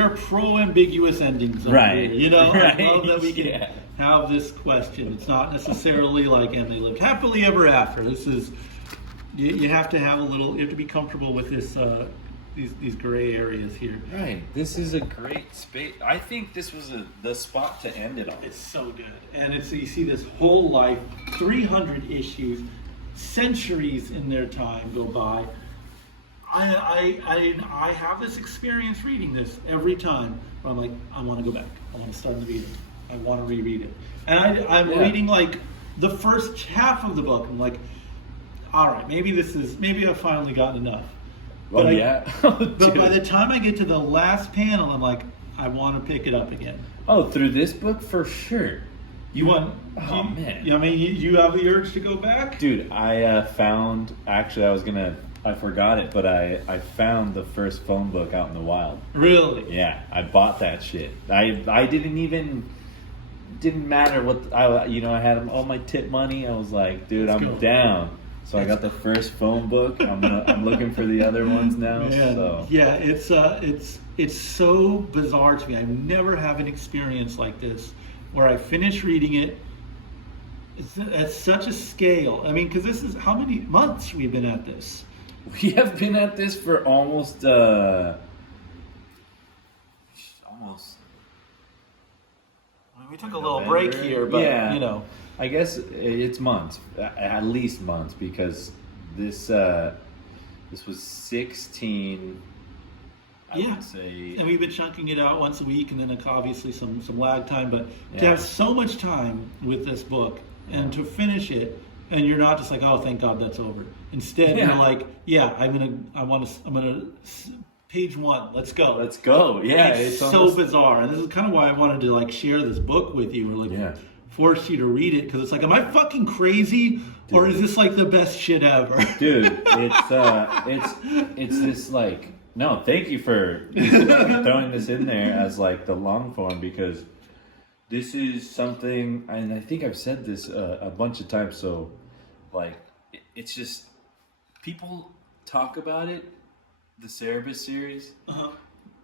pro-ambiguous endings over Right. here, you know. Right. I love that we can have this question. It's not necessarily like, and they lived happily ever after. This is, you have to have a little, you have to be comfortable with this, these gray areas here. Right. This is a great space. I think this was the spot to end it on. It's so good. And it's, you see this whole life, 300 issues, centuries in their time go by. I have this experience reading this every time where I'm like, I want to go back. I want to start the reading. I want to reread it. And I'm reading like the first half of the book. I'm like, all right, maybe I've finally gotten enough. But But by the time I get to the last panel, I'm like, I want to pick it up again. Oh, through this book for sure. You want? Oh, man. I mean, you have the urge to go back? Dude, I found, actually I forgot it, but I found the first phone book out in the wild. Really? Yeah, I bought that shit. I didn't matter what, I had all my tip money. I was like, dude, Let's I'm go. down. So I got the first phone book. I'm looking for the other ones now. Man, So yeah, it's so bizarre to me. I never have an experience like this where I finish reading it. It's at such a scale. I mean, because this is how many months we've been at this. we have been at this for almost. I mean, we took a little break here, but Yeah. you know, I guess it's months, at least months, because this was 16. I Yeah. would say. and we've been chunking it out once a week, and then obviously some lag time. But to Yeah. have so much time with this book and to finish it, and you're not just like, oh, thank God that's over. Instead, Yeah. you're like, yeah, I'm gonna Page 1. Let's go. Let's go. Yeah, it's so almost bizarre, and this is kind of why I wanted to like share this book with you, or like force you to read it, because it's like, am I fucking crazy, or is this like the best shit ever? Dude, it's this like, no, thank you for throwing this in there as like the long form, because this is something, and I think I've said this a bunch of times. So like, it's just, people talk about it, the Cerebus series.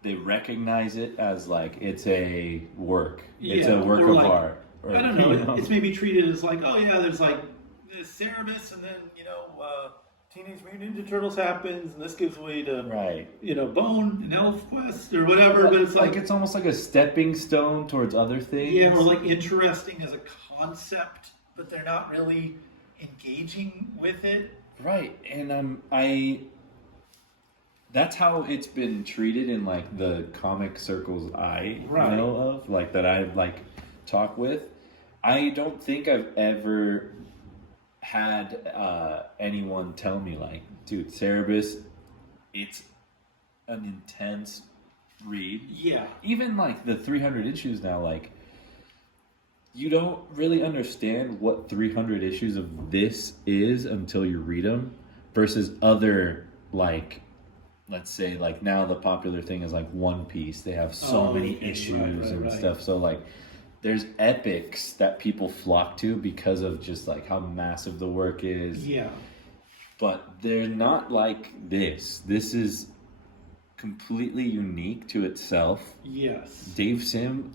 They recognize it as like it's a work. It's a work of like, art. Or, I don't know. It's maybe treated as like, oh yeah, there's like this Cerebus, and then Teenage Mutant Ninja Turtles happens, and this gives way to Bone and Elf Quest or whatever. But it's like it's almost like a stepping stone towards other things. Yeah, or like interesting as a concept, but they're not really engaging with it. Right, and that's how it's been treated in like the comic circles I know of, like that I like talk with. I don't think I've ever had anyone tell me like, dude, Cerebus, it's an intense read. Yeah. Even like the 300 issues now, like, you don't really understand what 300 issues of this is until you read them, versus other, like, let's say, like, now the popular thing is like One Piece. They have so many issues and stuff. So like, there's epics that people flock to because of just like how massive the work is. Yeah. But they're not like this. This is completely unique to itself. Yes. Dave Sim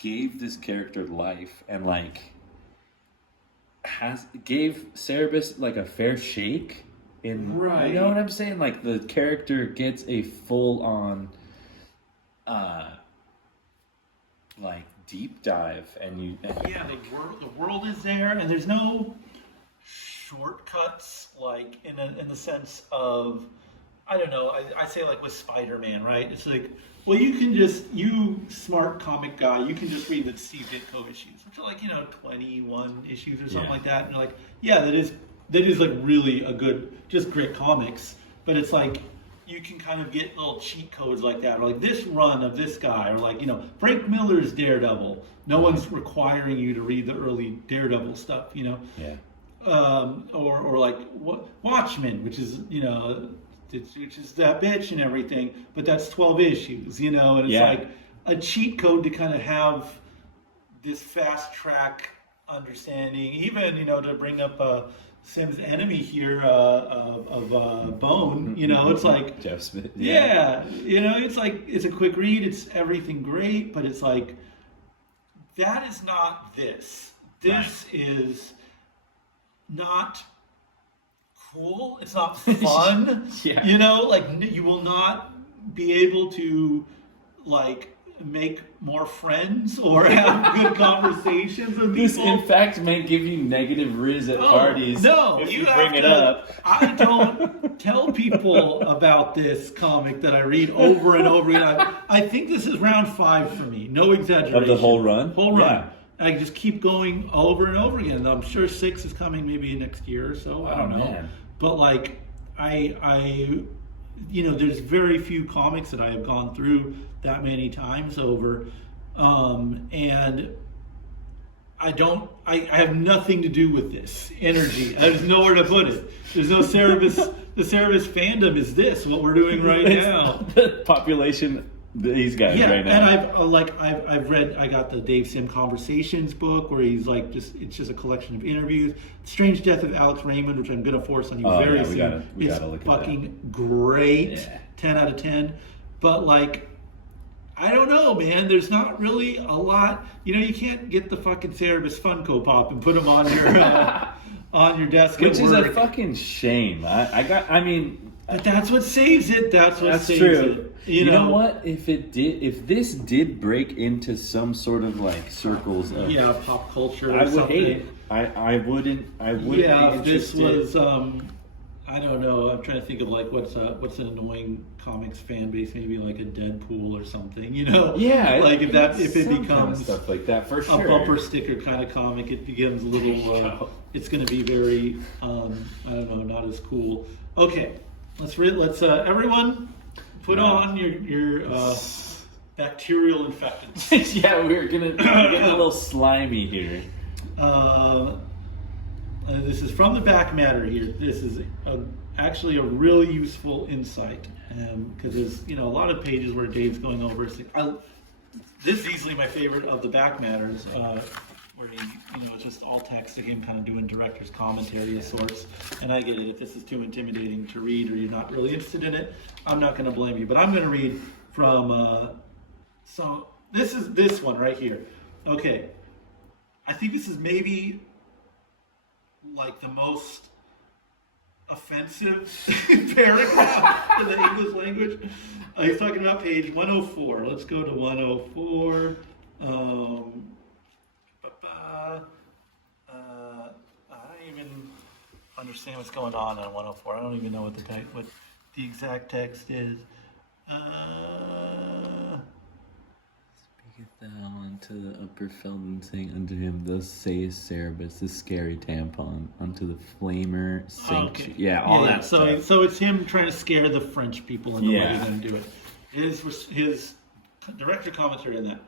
gave this character life and like gave Cerebus like a fair shake in, you know what I'm saying? Like the character gets a full on like deep dive, and the world is there, and there's no shortcuts, like in the sense of, I don't know, I say like with Spider-Man, right? It's like, well, you smart comic guy, you can just read the C. Ditko issues, which are like, 21 issues or something like that, and you're like, yeah, that is like really a good, just great comics. But it's like, you can kind of get little cheat codes like that, or like this run of this guy, or like, Frank Miller's Daredevil. No one's requiring you to read the early Daredevil stuff, Yeah. Or like Watchmen, which is, which is that bitch and everything, but that's 12 issues, and it's like a cheat code to kind of have this fast track understanding, even, to bring up Sim's enemy here of Bone, it's like Jeff Smith. It's like, it's a quick read, it's everything great, but it's like, that is not this. This is not cool. It's not fun. Like, you will not be able to like make more friends or have good conversations with people. This, in fact, may give you negative riz at parties. No, if you bring it up. I don't tell people about this comic that I read over and over again. I think this is round 5 for me. No exaggeration. Of the whole run? Whole run. Yeah. I just keep going over and over again. I'm sure 6 is coming maybe next year or so. I don't know. Man. But like, I there's very few comics that I have gone through that many times over, and I have nothing to do with this energy. There's nowhere to put it. There's no Cerebus. The Cerebus fandom is this, what we're doing right now. The population, these guys right now. And I've read, I got the Dave Sim Conversations book, where he's like, it's just a collection of interviews. Strange Death of Alex Raymond, which I'm going to force on you very soon. We gotta look at that. It's fucking great. 10 out of 10. But like, I don't know, man. There's not really a lot. You can't get the fucking Cerebus Funko Pop and put them on your on your desk. Which is a fucking shame. But that's what saves it. That's saves true. it. You know what? If this did break into some sort of like circles of pop culture, I would hate it. I wouldn't. Yeah, if this was I don't know. I'm trying to think of like what's an annoying comics fan base, maybe like a Deadpool or something. Yeah. Like if it becomes kind of stuff like that, for sure. A bumper sticker kind of comic, it becomes a little. It's going to be very I don't know, not as cool. Okay, let's everyone Put on your bacterial infectants. Yeah, we're getting a little slimy here. This is from the back matter here. This is actually a really useful insight because there's a lot of pages where Dave's going over. This is easily my favorite of the back matters, where it's just all text again, kind of doing director's commentary of sorts. And I get it. If this is too intimidating to read or you're not really interested in it, I'm not going to blame you. But I'm going to read from. So this is this one right here. Okay, I think this is maybe like the most offensive paragraph in the English language. He's talking about page 104. Let's go to 104. I don't even understand what's going on 104. I don't even know what the exact text is. Speaketh thou unto the upper Felden, saying unto him, thus saith Cerebus, the scary tampon, unto the flamer sanctuary. Okay. Yeah, all that stuff. So it's him trying to scare the French people into letting them do it. His director commentary on that.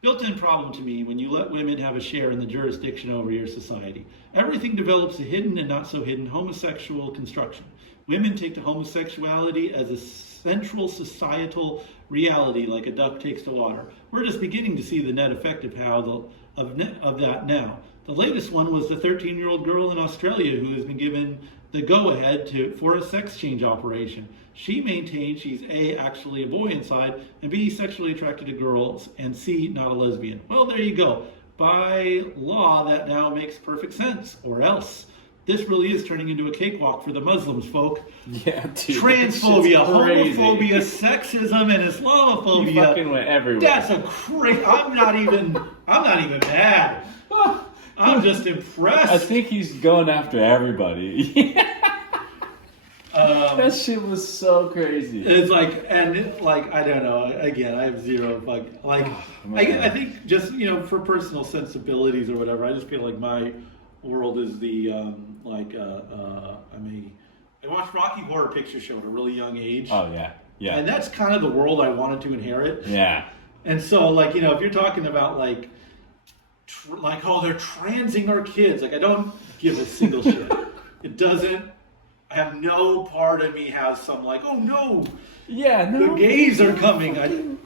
Built-in problem to me when you let women have a share in the jurisdiction over your society. Everything develops a hidden and not so hidden homosexual construction. Women take to homosexuality as a central societal reality, like a duck takes to water. We're just beginning to see the net effect of that now. The latest one was the 13-year-old girl in Australia who has been given the go-ahead for a sex change operation. She maintains she's A, actually a boy inside, and B, sexually attracted to girls, and C, not a lesbian. Well, there you go. By law, that now makes perfect sense. Or else. This really is turning into a cakewalk for the Muslims, folk. Yeah, dude. Transphobia, homophobia, sexism, and Islamophobia. He fucking went everywhere. That's a crazy. I'm not even mad. I'm just impressed. I think he's going after everybody. That shit was so crazy. It's I don't know. Again, I have zero I think just for personal sensibilities or whatever. I just feel like my world is the I watched Rocky Horror Picture Show at a really young age. Oh yeah, yeah. And that's kind of the world I wanted to inherit. Yeah. And so if you're talking about they're transing our kids, I don't give a single shit. It doesn't. I have no part of me has some oh no. Yeah, no. The gays are coming.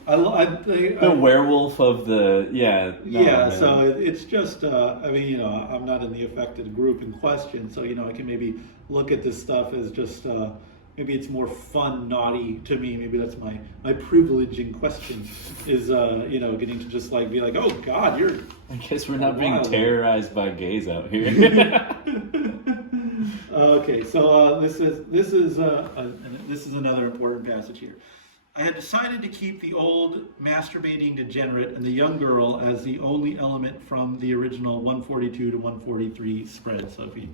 The werewolf of the So it's just I'm not in the affected group in question, so I can maybe look at this stuff as just maybe it's more fun, naughty to me. Maybe that's my privilege in question is getting to just be oh God, you're. I guess we're not being terrorized by gays out here. Okay, so this is another important passage here. I had decided to keep the old masturbating degenerate and the young girl as the only element from the original 142 to 143 spread. So if you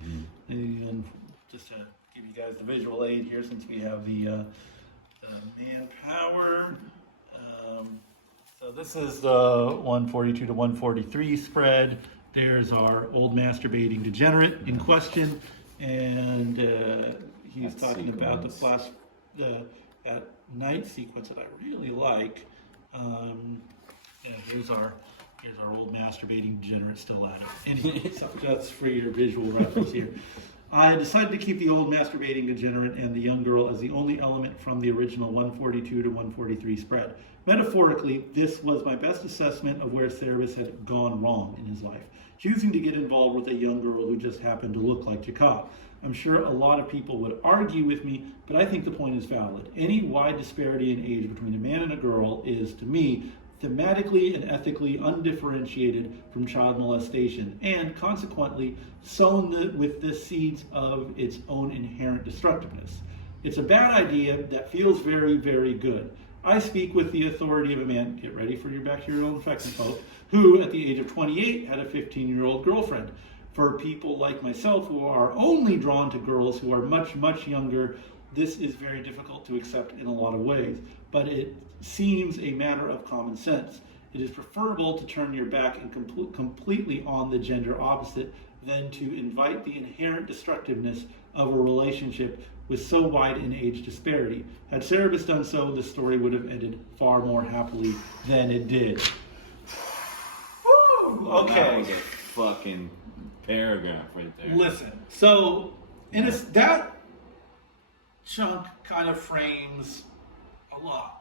just to give you guys the visual aid here, since we have the manpower. So this is the 142 to 143 spread. There's our old masturbating degenerate in question. And he's talking about the at night sequence that I really like. Here's our old masturbating degenerate still at it. Anyway, so that's for your visual reference here. I decided to keep the old masturbating degenerate and the young girl as the only element from the original 142 to 143 spread. Metaphorically, this was my best assessment of where Cerebus had gone wrong in his life, choosing to get involved with a young girl who just happened to look like Jacob. I'm sure a lot of people would argue with me, but I think the point is valid. Any wide disparity in age between a man and a girl is, to me, thematically and ethically undifferentiated from child molestation, and consequently sown with the seeds of its own inherent destructiveness. It's a bad idea that feels very, very good. I speak with the authority of a man, get ready for your bacterial infection, folks, who at the age of 28 had a 15-year-old girlfriend. For people like myself who are only drawn to girls who are much, much younger, this is very difficult to accept in a lot of ways, but it seems a matter of common sense. It is preferable to turn your back and completely on the gender opposite than to invite the inherent destructiveness of a relationship with so wide an age disparity. Had Cerebus done so, the story would have ended far more happily than it did. Woo! Okay. That was a fucking paragraph right there. Listen, so that chunk kind of frames a lot.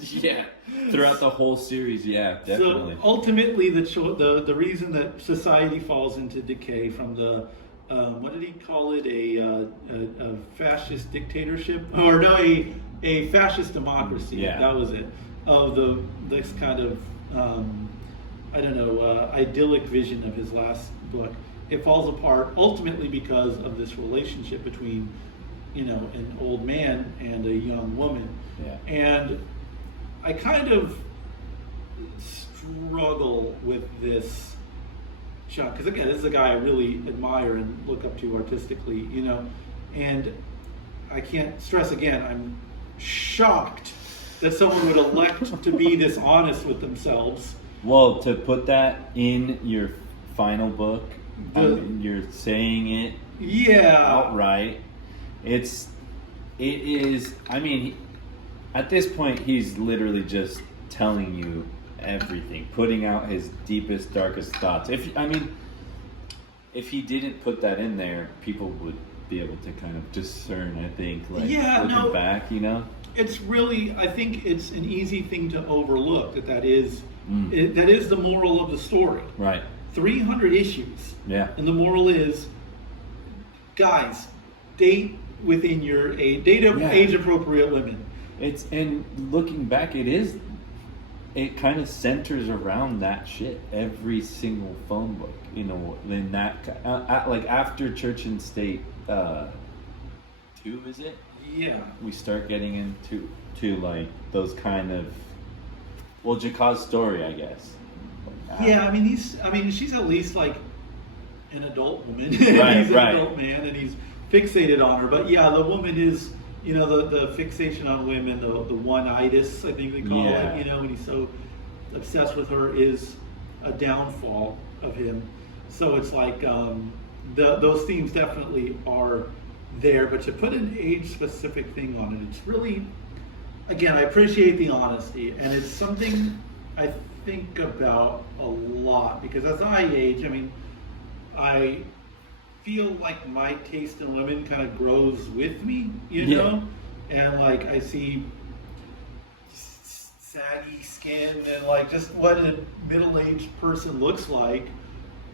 Yeah, throughout the whole series, yeah, definitely. So ultimately, the reason that society falls into decay from the what did he call it, a fascist dictatorship, or no, a fascist democracy. Yeah, that was it. Of this kind of I don't know, idyllic vision of his last book. It falls apart ultimately because of this relationship between, an old man and a young woman. Yeah. And I kind of struggle with this chunk, because again, this is a guy I really admire and look up to artistically, and I can't stress again, I'm shocked that someone would elect to be this honest with themselves. Well, to put that in your final book, you're saying it outright. It is, I mean, at this point, he's literally just telling you everything, putting out his deepest, darkest thoughts. If he didn't put that in there, people would be able to kind of discern, I think, looking back, It's really, I think it's an easy thing to overlook, that is the moral of the story. Right. 300 issues. Yeah. And the moral is, guys, date within your age, age-appropriate women. And looking back, it kind of centers around that shit. Every single phone book, in that, like after Church and State 2, is it? Yeah. We start getting into like those kind of, Jakka's story, I guess. Yeah, I mean, she's at least like an adult woman. Right, he's an adult man, and he's fixated on her. But yeah, the woman is, the fixation on women, the one-itis, I think they call it, when he's so obsessed with her, is a downfall of him. So it's like, those themes definitely are there, but to put an age-specific thing on it, it's really, again, I appreciate the honesty, and it's something I think about a lot, because as I age, I feel like my taste in women kind of grows with me, and like I see saggy skin and like just what a middle-aged person looks like.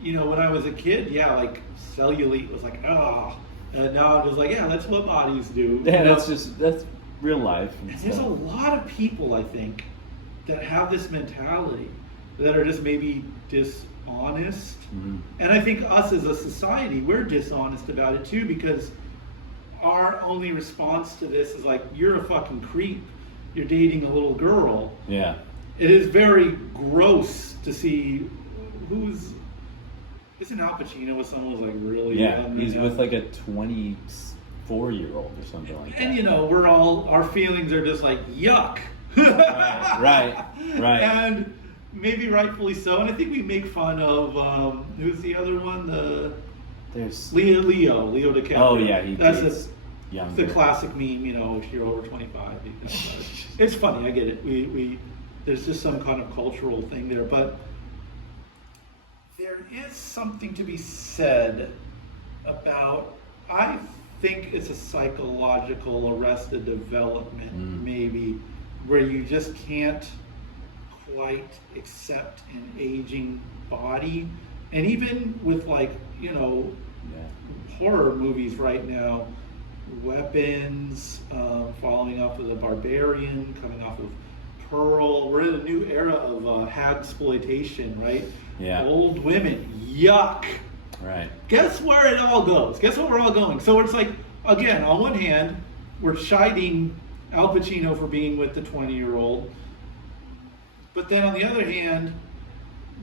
When I was a kid, like cellulite was like, and now I'm just like, that's what bodies do. Yeah, that's real life. And there's a lot of people, I think, that have this mentality that are just maybe dishonest. Mm-hmm. And I think us as a society, we're dishonest about it too, because our only response to this is like, you're a fucking creep. You're dating a little girl. Yeah. It is very gross to see isn't Al Pacino with someone who's like really young? He's with like a 24-year-old or something like that. And our feelings are just like, yuck. Right. And maybe rightfully so. And I think we make fun of, who's the other one? There's Leo DiCaprio. Oh yeah, that's the classic meme, if you're over 25. It's funny, I get it. We there's just some kind of cultural thing there, but there is something to be said about, I think it's a psychological arrested development, maybe, where you just can't quite accept an aging body. And even with horror movies right now, Weapons, following off of The Barbarian, coming off of Pearl, we're in a new era of hagsploitation, right? Yeah. Old women, yuck. Right. Guess where it all goes? Guess what we're all going? So it's like, again, on one hand, we're chiding Al Pacino for being with the 20-year-old. But then on the other hand,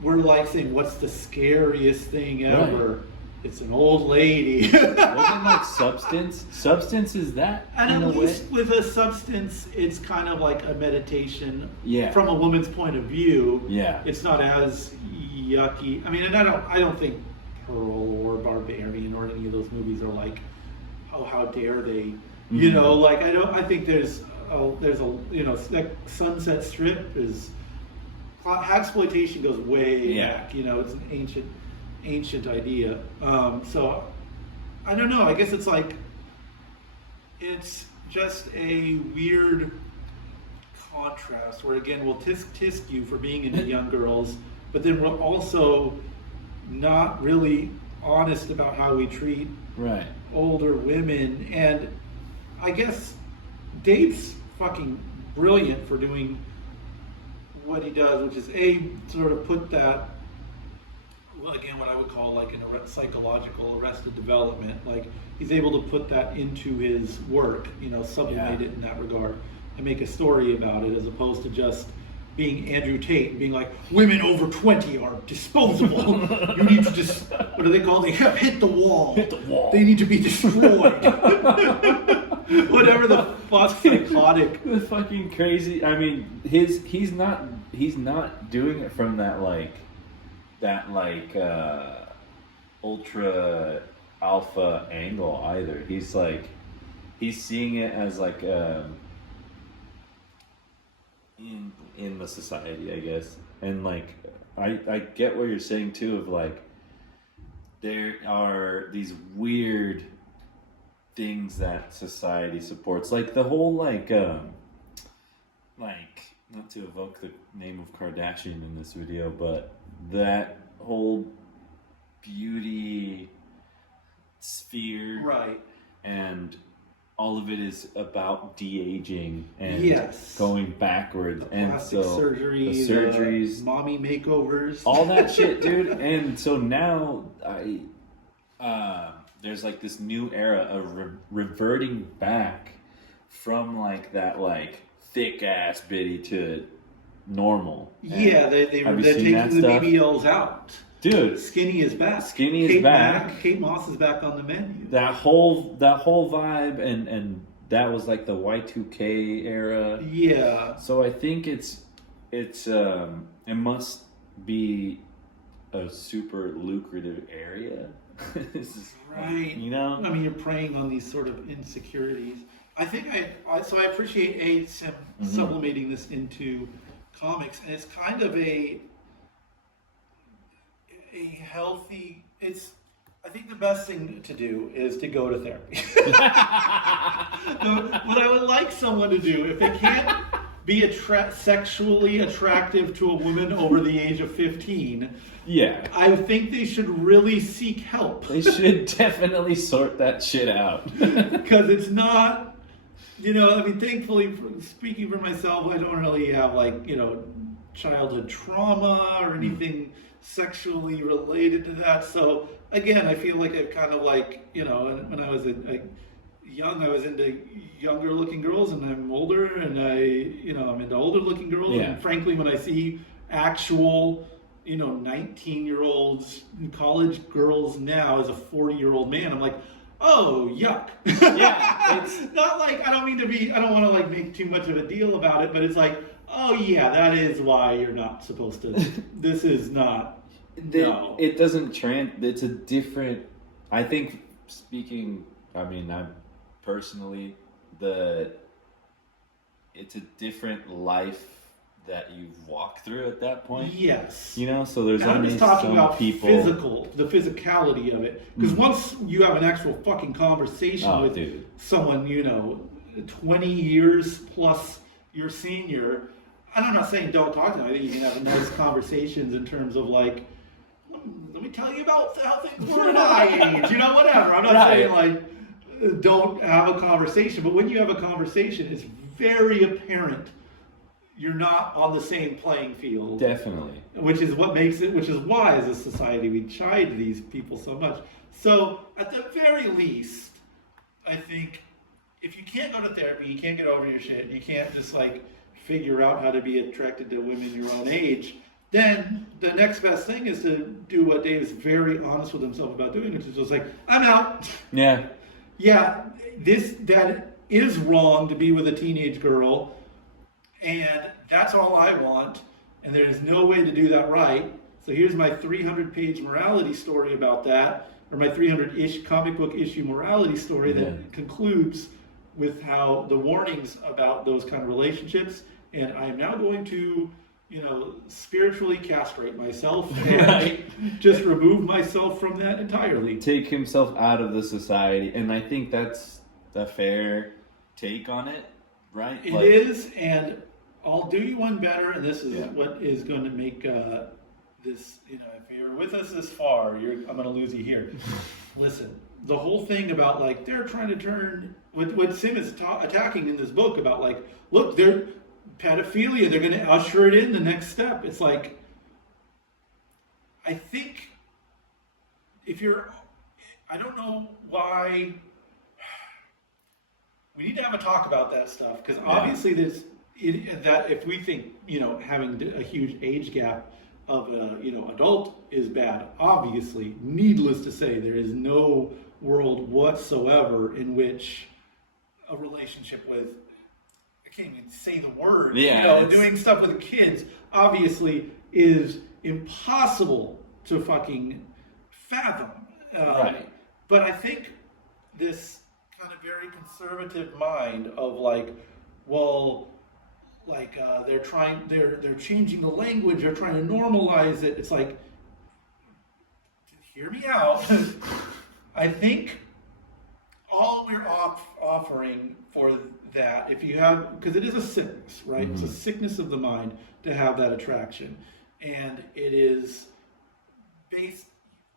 we're like saying, what's the scariest thing ever? Right. It's an old lady. Wasn't like Substance? Substance is that? And at least with a Substance, it's kind of like a meditation from a woman's point of view. Yeah. It's not as yucky. And I don't think Pearl or Barbarian or any of those movies are like oh, how dare they, you know, like I think there's a you know, that Sunset Strip is, exploitation goes way back, you know, it's an ancient idea. So I don't know, I guess it's like, it's just a weird contrast where, again, we'll tisk you for being into young girls, but then we're also not really honest about how we treat older women. And I guess Dave's fucking brilliant for doing what he does, which is sort of put that, well, again, what I would call like psychological arrested development. Like, he's able to put that into his work, you know, sublimate it in that regard and make a story about it, as opposed to just being Andrew Tate and being like, women over 20 are disposable. You need to what do they call it? They have hit the wall. Hit the wall. They need to be destroyed. Whatever the fuck, psychotic. The fucking crazy. I mean, he's not doing it from that ultra alpha angle either. He's seeing it as like in the society, I guess. And like I get what you're saying too, of like there are these weird things that society supports, like the whole like not to evoke the name of Kardashian in this video, but that whole beauty sphere, right? And all of it is about de-aging and going backwards, and so surgery, the surgeries, mommy makeovers, all that shit, dude. And so now there's like this new era of reverting back from like that like thick ass bitty to normal. Yeah, they're taking the BBLs out. Dude, skinny is back. Skinny is back. Kate Moss is back on the menu. That whole vibe, and that was like the Y2K era. Yeah. So I think it must be a super lucrative area. Right. You know? I mean, you're preying on these sort of insecurities. I think I appreciate sublimating this into comics, and it's kind of a healthy. I think the best thing to do is to go to therapy. What I would like someone to do, if they can't be sexually attractive to a woman over the age of 15, I think they should really seek help. They should definitely sort that shit out. Because it's not, you know, I mean, thankfully, speaking for myself, I don't really have like, you know, childhood trauma or anything sexually related to that. So again, I feel like I've kind of like, you know, when I was young, I was into younger looking girls, and I'm older, and I'm into older looking girls. And frankly, when I see actual, you know, 19-year-olds, college girls now as a 40-year-old man, I'm like, oh, yuck. Yeah. It's not like, I don't want to like make too much of a deal about it, but it's like, oh yeah, that is why you're not supposed to, this is not, no. It doesn't it's a different, I think, speaking, I mean, I'm personally, it's a different life that you've walked through at that point. Yes. You know, so there's now only I'm just talking some about people. the physicality of it. Because once you have an actual fucking conversation with someone, you know, 20 years plus your senior, and I'm not saying don't talk to them. I think you can have nice conversations in terms of like, let me tell you about how things were at my age, you know, whatever. I'm not saying like don't have a conversation, but when you have a conversation, it's very apparent you're not on the same playing field. Definitely. Which is why as a society we chide these people so much. So at the very least, I think if you can't go to therapy, you can't get over your shit, you can't just like figure out how to be attracted to women your own age, then the next best thing is to do what Dave is very honest with himself about doing, which is just like, I'm out. Yeah. Yeah, that is wrong to be with a teenage girl, and that's all I want, and there's no way to do that right. So here's my 300-page morality story about that, or my 300-ish comic book issue morality story that Yeah. concludes with how the warnings about those kind of relationships, and I am now going to, spiritually castrate myself and just remove myself from that entirely. Take himself out of the society, and I think that's a fair take on it, right? It is, and I'll do you one better, and this is Yeah. what is going to make this, if you're with us this far, I'm going to lose you here. Listen, the whole thing about, like, they're trying to turn, what Sim is attacking in this book about, like, look, they're pedophilia, they're going to usher it in the next step. It's like, I think I don't know why, we need to have a talk about that stuff, because obviously that if we think, having a huge age gap of adult is bad, obviously, needless to say, there is no world whatsoever in which a relationship with, I can't even say the word, doing stuff with kids obviously is impossible to fucking fathom. Right. But I think this kind of very conservative mind of like, well, like they're changing the language, they're trying to normalize it. It's like, hear me out. I think all we're offering for that, if you have, because it is a sickness, right? It's a sickness of the mind to have that attraction, and it is based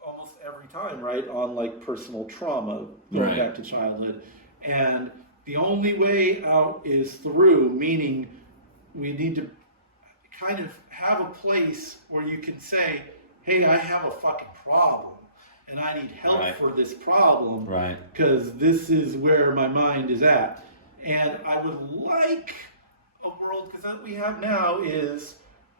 almost every time, right, on like personal trauma, going back to childhood, and the only way out is through, meaning we need to kind of have a place where you can say, hey, I have a fucking problem and I need help for this problem, because this is where my mind is at. And I would like a world, because what we have now is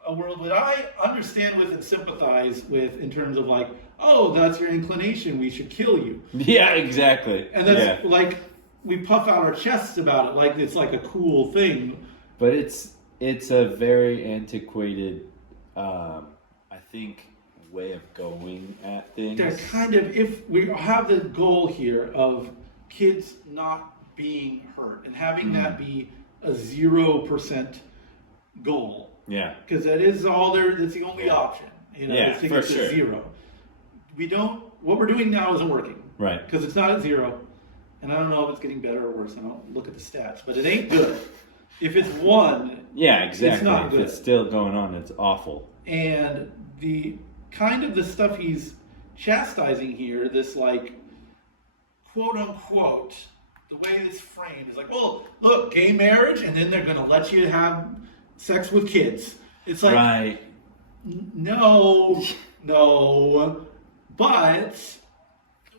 a world that I understand with and sympathize with in terms of like, oh, that's your inclination, we should kill you. Yeah, exactly. And that's like, we puff out our chests about it like it's like a cool thing. But it's a very antiquated, I think, way of going at things. They're kind of, if we have the goal here of kids not being hurt and having that be a 0% goal. Yeah. Because that is all there, that's the only option. Yeah, to for get to sure. 0. What we're doing now isn't working. Right. Because it's not at 0. And I don't know if it's getting better or worse. I don't look at the stats, but it ain't good. If it's 1, yeah, exactly. It's not good. If it's still going on, it's awful. And the kind of the stuff he's chastising here, this like quote unquote, the way it's framed is like, well, look, gay marriage, and then they're gonna let you have sex with kids. It's like, no. But I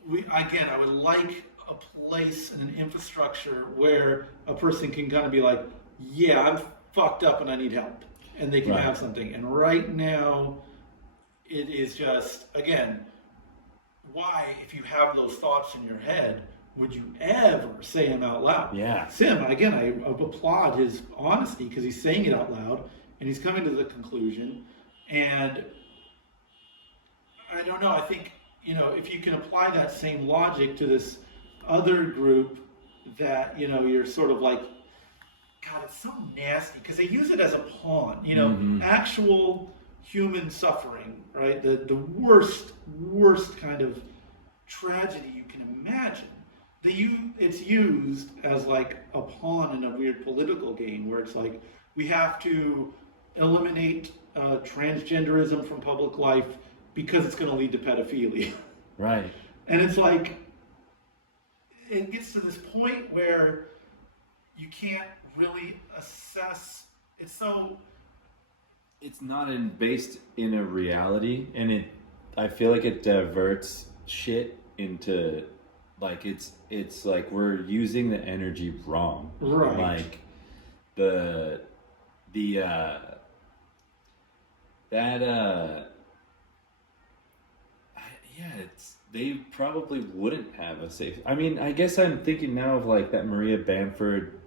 would like a place and an infrastructure where a person can kind of be like, yeah, I'm fucked up and I need help, and they can have something. And right now, it is just, again, why, if you have those thoughts in your head, would you ever say them out loud? Yeah. Sim, again, I applaud his honesty because he's saying it out loud and he's coming to the conclusion. And I don't know, I think, if you can apply that same logic to this other group that, you're sort of like, God, it's so nasty because they use it as a pawn, actual human suffering, right? The worst kind of tragedy you can imagine. It's used as like a pawn in a weird political game where it's like, we have to eliminate transgenderism from public life because it's going to lead to pedophilia. Right. And it's like, it gets to this point where you can't really assess. It's not based in a reality, and I feel like it diverts shit into, like, it's like we're using the energy wrong. Right. Like they probably wouldn't have a safe. I mean, I guess I'm thinking now of like that Maria Bamford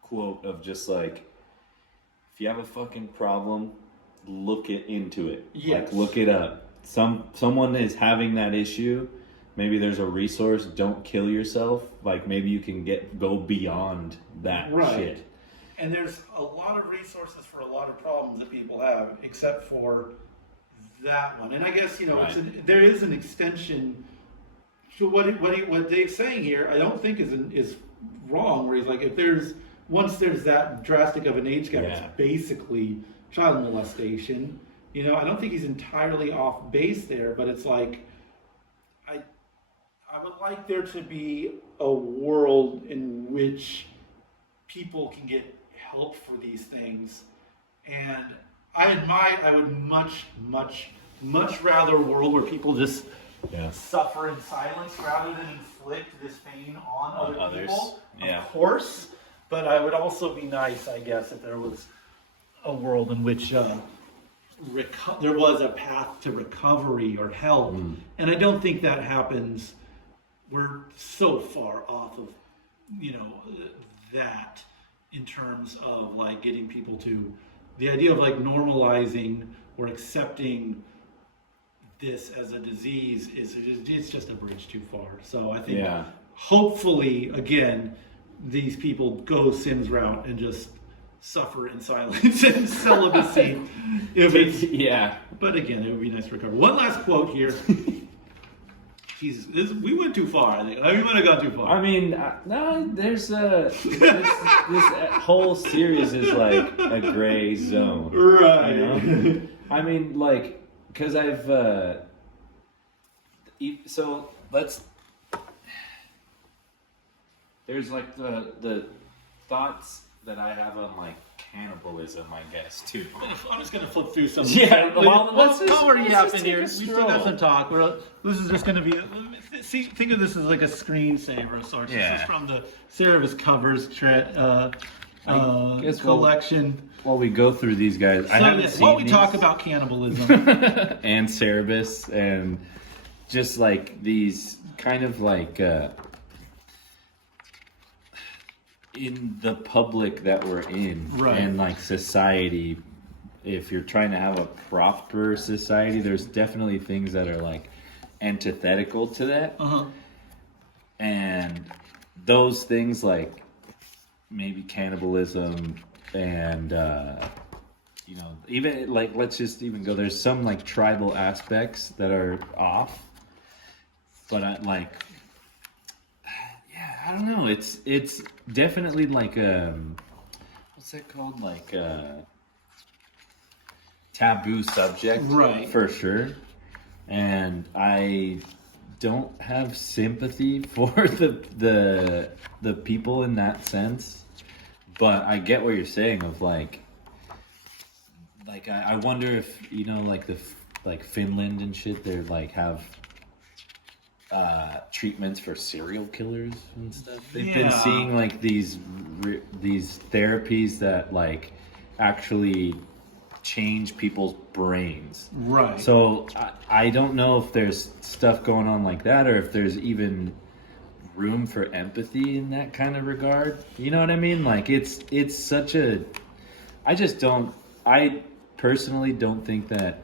quote of just like, if you have a fucking problem, look into it. Yes. Like, look it up. someone is having that issue, maybe there's a resource. Don't kill yourself. Like maybe you can go beyond that shit. And there's a lot of resources for a lot of problems that people have, except for that one. And I guess, you know, there is an extension to what Dave's saying here. I don't think is wrong. Where he's like, once there's that drastic of an age gap, it's basically child molestation. You know, I don't think he's entirely off base there, but it's like, I would like there to be a world in which people can get help for these things, and I would much rather a world where people just suffer in silence rather than inflict this pain on other people. Of course, but I would also be nice, I guess, if there was a world in which there was a path to recovery or help, and I don't think that happens. We're so far off of, you know, that. In terms of like getting people to the idea of like normalizing or accepting this as a disease it's just a bridge too far. So I think hopefully again these people go Sim's route and just suffer in silence and celibacy. But again, it would be nice to recover. One last quote here. Jesus, we went too far. I think we might have gone too far. I mean, no. There's this whole series is like a gray zone, right? You know? I mean, like, because I've so let's. There's like the thoughts that I have on like cannibalism, I guess, too. I'm just going to flip through some. Let's already happen here. We still got some talk. This is just going to be. Think of this as like a screensaver of sorts. This is from the Cerebus covers collection. While we go through these guys, I haven't seen while we talk about cannibalism and Cerebus and just like these kind of like. In the public that we're in, and like society, if you're trying to have a proper society, there's definitely things that are like antithetical to that. And those things like maybe cannibalism and you know, even like let's just even go, there's some like tribal aspects that are off, but I don't know. It's definitely like what's that called? Like a taboo subject, right? For sure. And I don't have sympathy for the people in that sense, but I get what you're saying of like I wonder if, you know, like Finland and shit, they're like have treatments for serial killers and stuff. They've been seeing like these therapies that like actually change people's brains. Right. So I don't know if there's stuff going on like that, or if there's even room for empathy in that kind of regard. You know what I mean? Like it's such a. I personally don't think that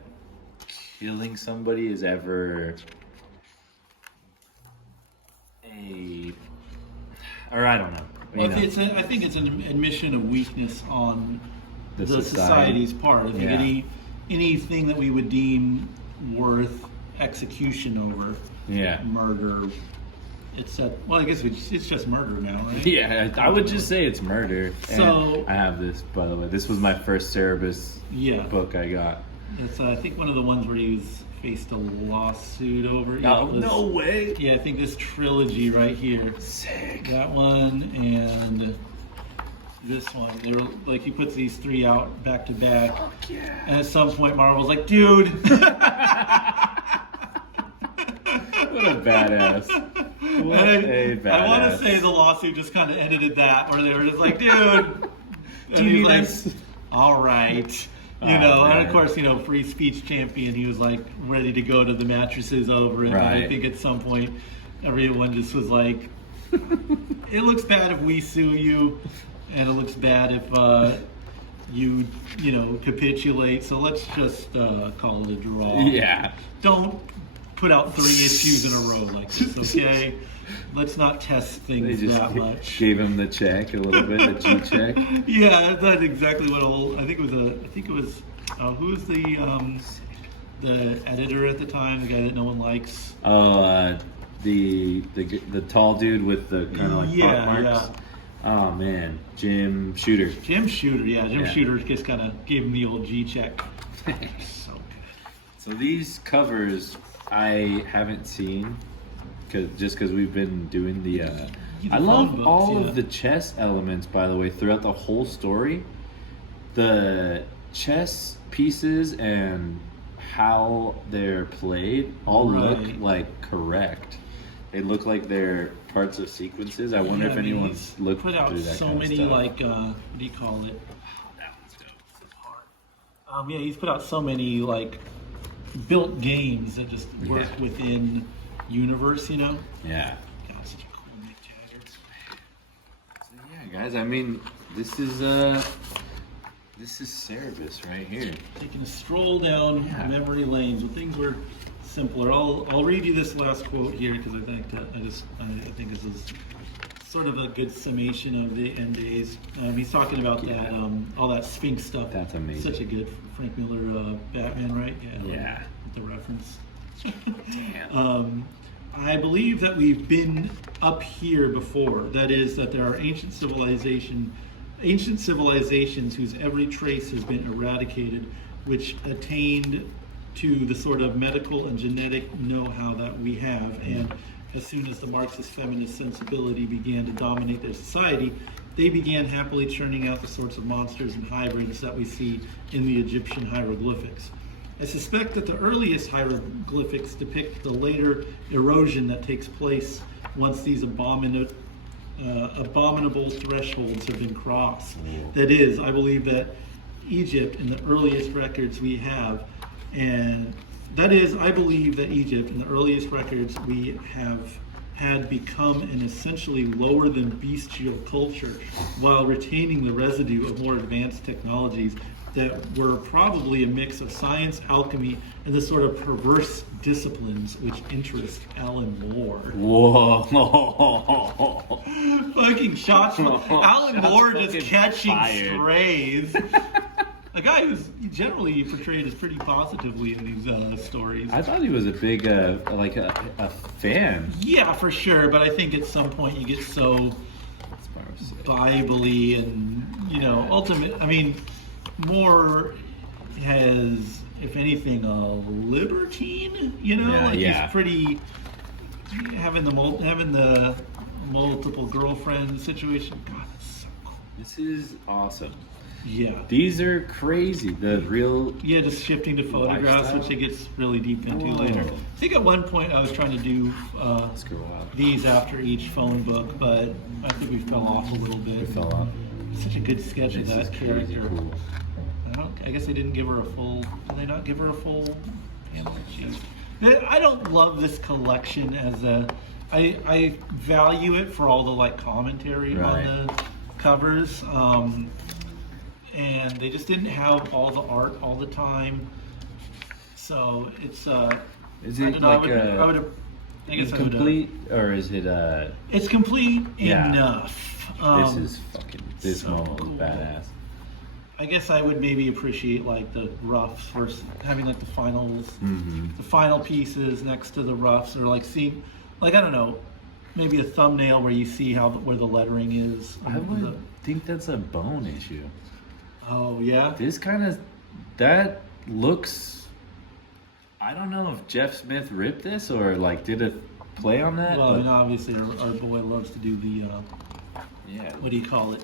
killing somebody is ever. Or I don't know. Well, I think it's an admission of weakness on the society's part. I think anything that we would deem worth execution over, murder, I guess it's just murder now, right? Yeah, I would just say it's murder. So and I have this, by the way. This was my first Cerebus book I got. It's I think one of the ones where he faced a lawsuit over. No way. Yeah, I think this trilogy right here. Sick. That one and this one. They're like, he puts these three out back to back. Fuck yeah. And at some point, Marvel's like, dude. What a badass. I want to say the lawsuit just kind of ended at that, where they were just like, dude. And he's like, all right. You know, and of course, you know, free speech champion, he was like ready to go to the mattresses over it. Right. And I think at some point, everyone just was like, it looks bad if we sue you, and it looks bad if you capitulate. So let's just call it a draw. Yeah. Don't put out 3 issues in a row like this, okay? Let's not test They things just that much. gave him the check a little bit, the G check. Yeah, that's exactly what I think it was who was the editor at the time, the guy that no one likes? Oh, the tall dude with the kind of like Yeah, marks. yeah. Oh man, Jim Shooter. Jim Shooter, yeah. Jim Yeah. Shooter just kind of gave him the old G check. So good. So these covers I haven't seen because we've been doing the. I love phone books, all yeah. of the chess elements, by the way, throughout the whole story. The chess pieces and how they're played all look Right. like correct. They look like they're parts of sequences. I wonder Yeah, if I mean, anyone's he's looked put out through that so kind many of stuff. like what do you call it? That one's dope. It's hard. Yeah, he's put out so many like built games that just work Yeah. within universe, Yeah. God, such a cool Mick Jagger. So yeah, guys. I mean, this is Cerebus right here. Taking a stroll down Yeah. memory lanes when things were simpler. I'll read you this last quote here because I think this is sort of a good summation of the end days. He's talking about that all that Sphinx stuff. That's amazing. Such a good Frank Miller Batman, right? Yeah. With the reference. Damn. I believe that we've been up here before. That is, that there are ancient civilizations whose every trace has been eradicated, which attained to the sort of medical and genetic know-how that we have. And as soon as the Marxist feminist sensibility began to dominate their society, they began happily churning out the sorts of monsters and hybrids that we see in the Egyptian hieroglyphics. I suspect that the earliest hieroglyphics depict the later erosion that takes place once these abominable thresholds have been crossed. That is, I believe that Egypt, in the earliest records we have, and that is, I believe that Egypt, in the earliest records we have had, become an essentially lower than bestial culture while retaining the residue of more advanced technologies that were probably a mix of science, alchemy, and the sort of perverse disciplines which interest Alan Moore. Whoa. Fucking shots. Alan Moore just fucking catching fired. strays. A guy who's generally portrayed as pretty positively in these stories. I thought he was a big, like a fan. Yeah, for sure. But I think at some point you get so Bible-y and, ultimate. I mean, Moore has, if anything, a libertine. Yeah. He's pretty having the multiple girlfriend situation. God, that's so cool. This is awesome. Yeah. These are crazy. The real. Yeah, just shifting to photographs, Lifestyle. which it gets really deep into Whoa. later. I think at one point I was trying to do Scroll out. these after each phone book, but I think we fell off a little bit. It fell off. Such a good sketch of This is that crazy character. cool. I guess they didn't give her a full. Did they not give her a full panel? Jeez. I don't love this collection as a. I value it for all the commentary Right. on the covers, and they just didn't have all the art all the time. So it's. Is I it don't know, like I guess I would. incomplete, or is it It's complete Yeah. enough. This so moment was cool. badass. I guess I would maybe appreciate the roughs versus having the finals, the final pieces next to the roughs, or seeing, I don't know, maybe a thumbnail where you see where the lettering is. I would think that's a bone issue. Oh yeah. This that looks. I don't know if Jeff Smith ripped this or did a play on that. Well, but obviously our boy loves to do the yeah, what do you call it?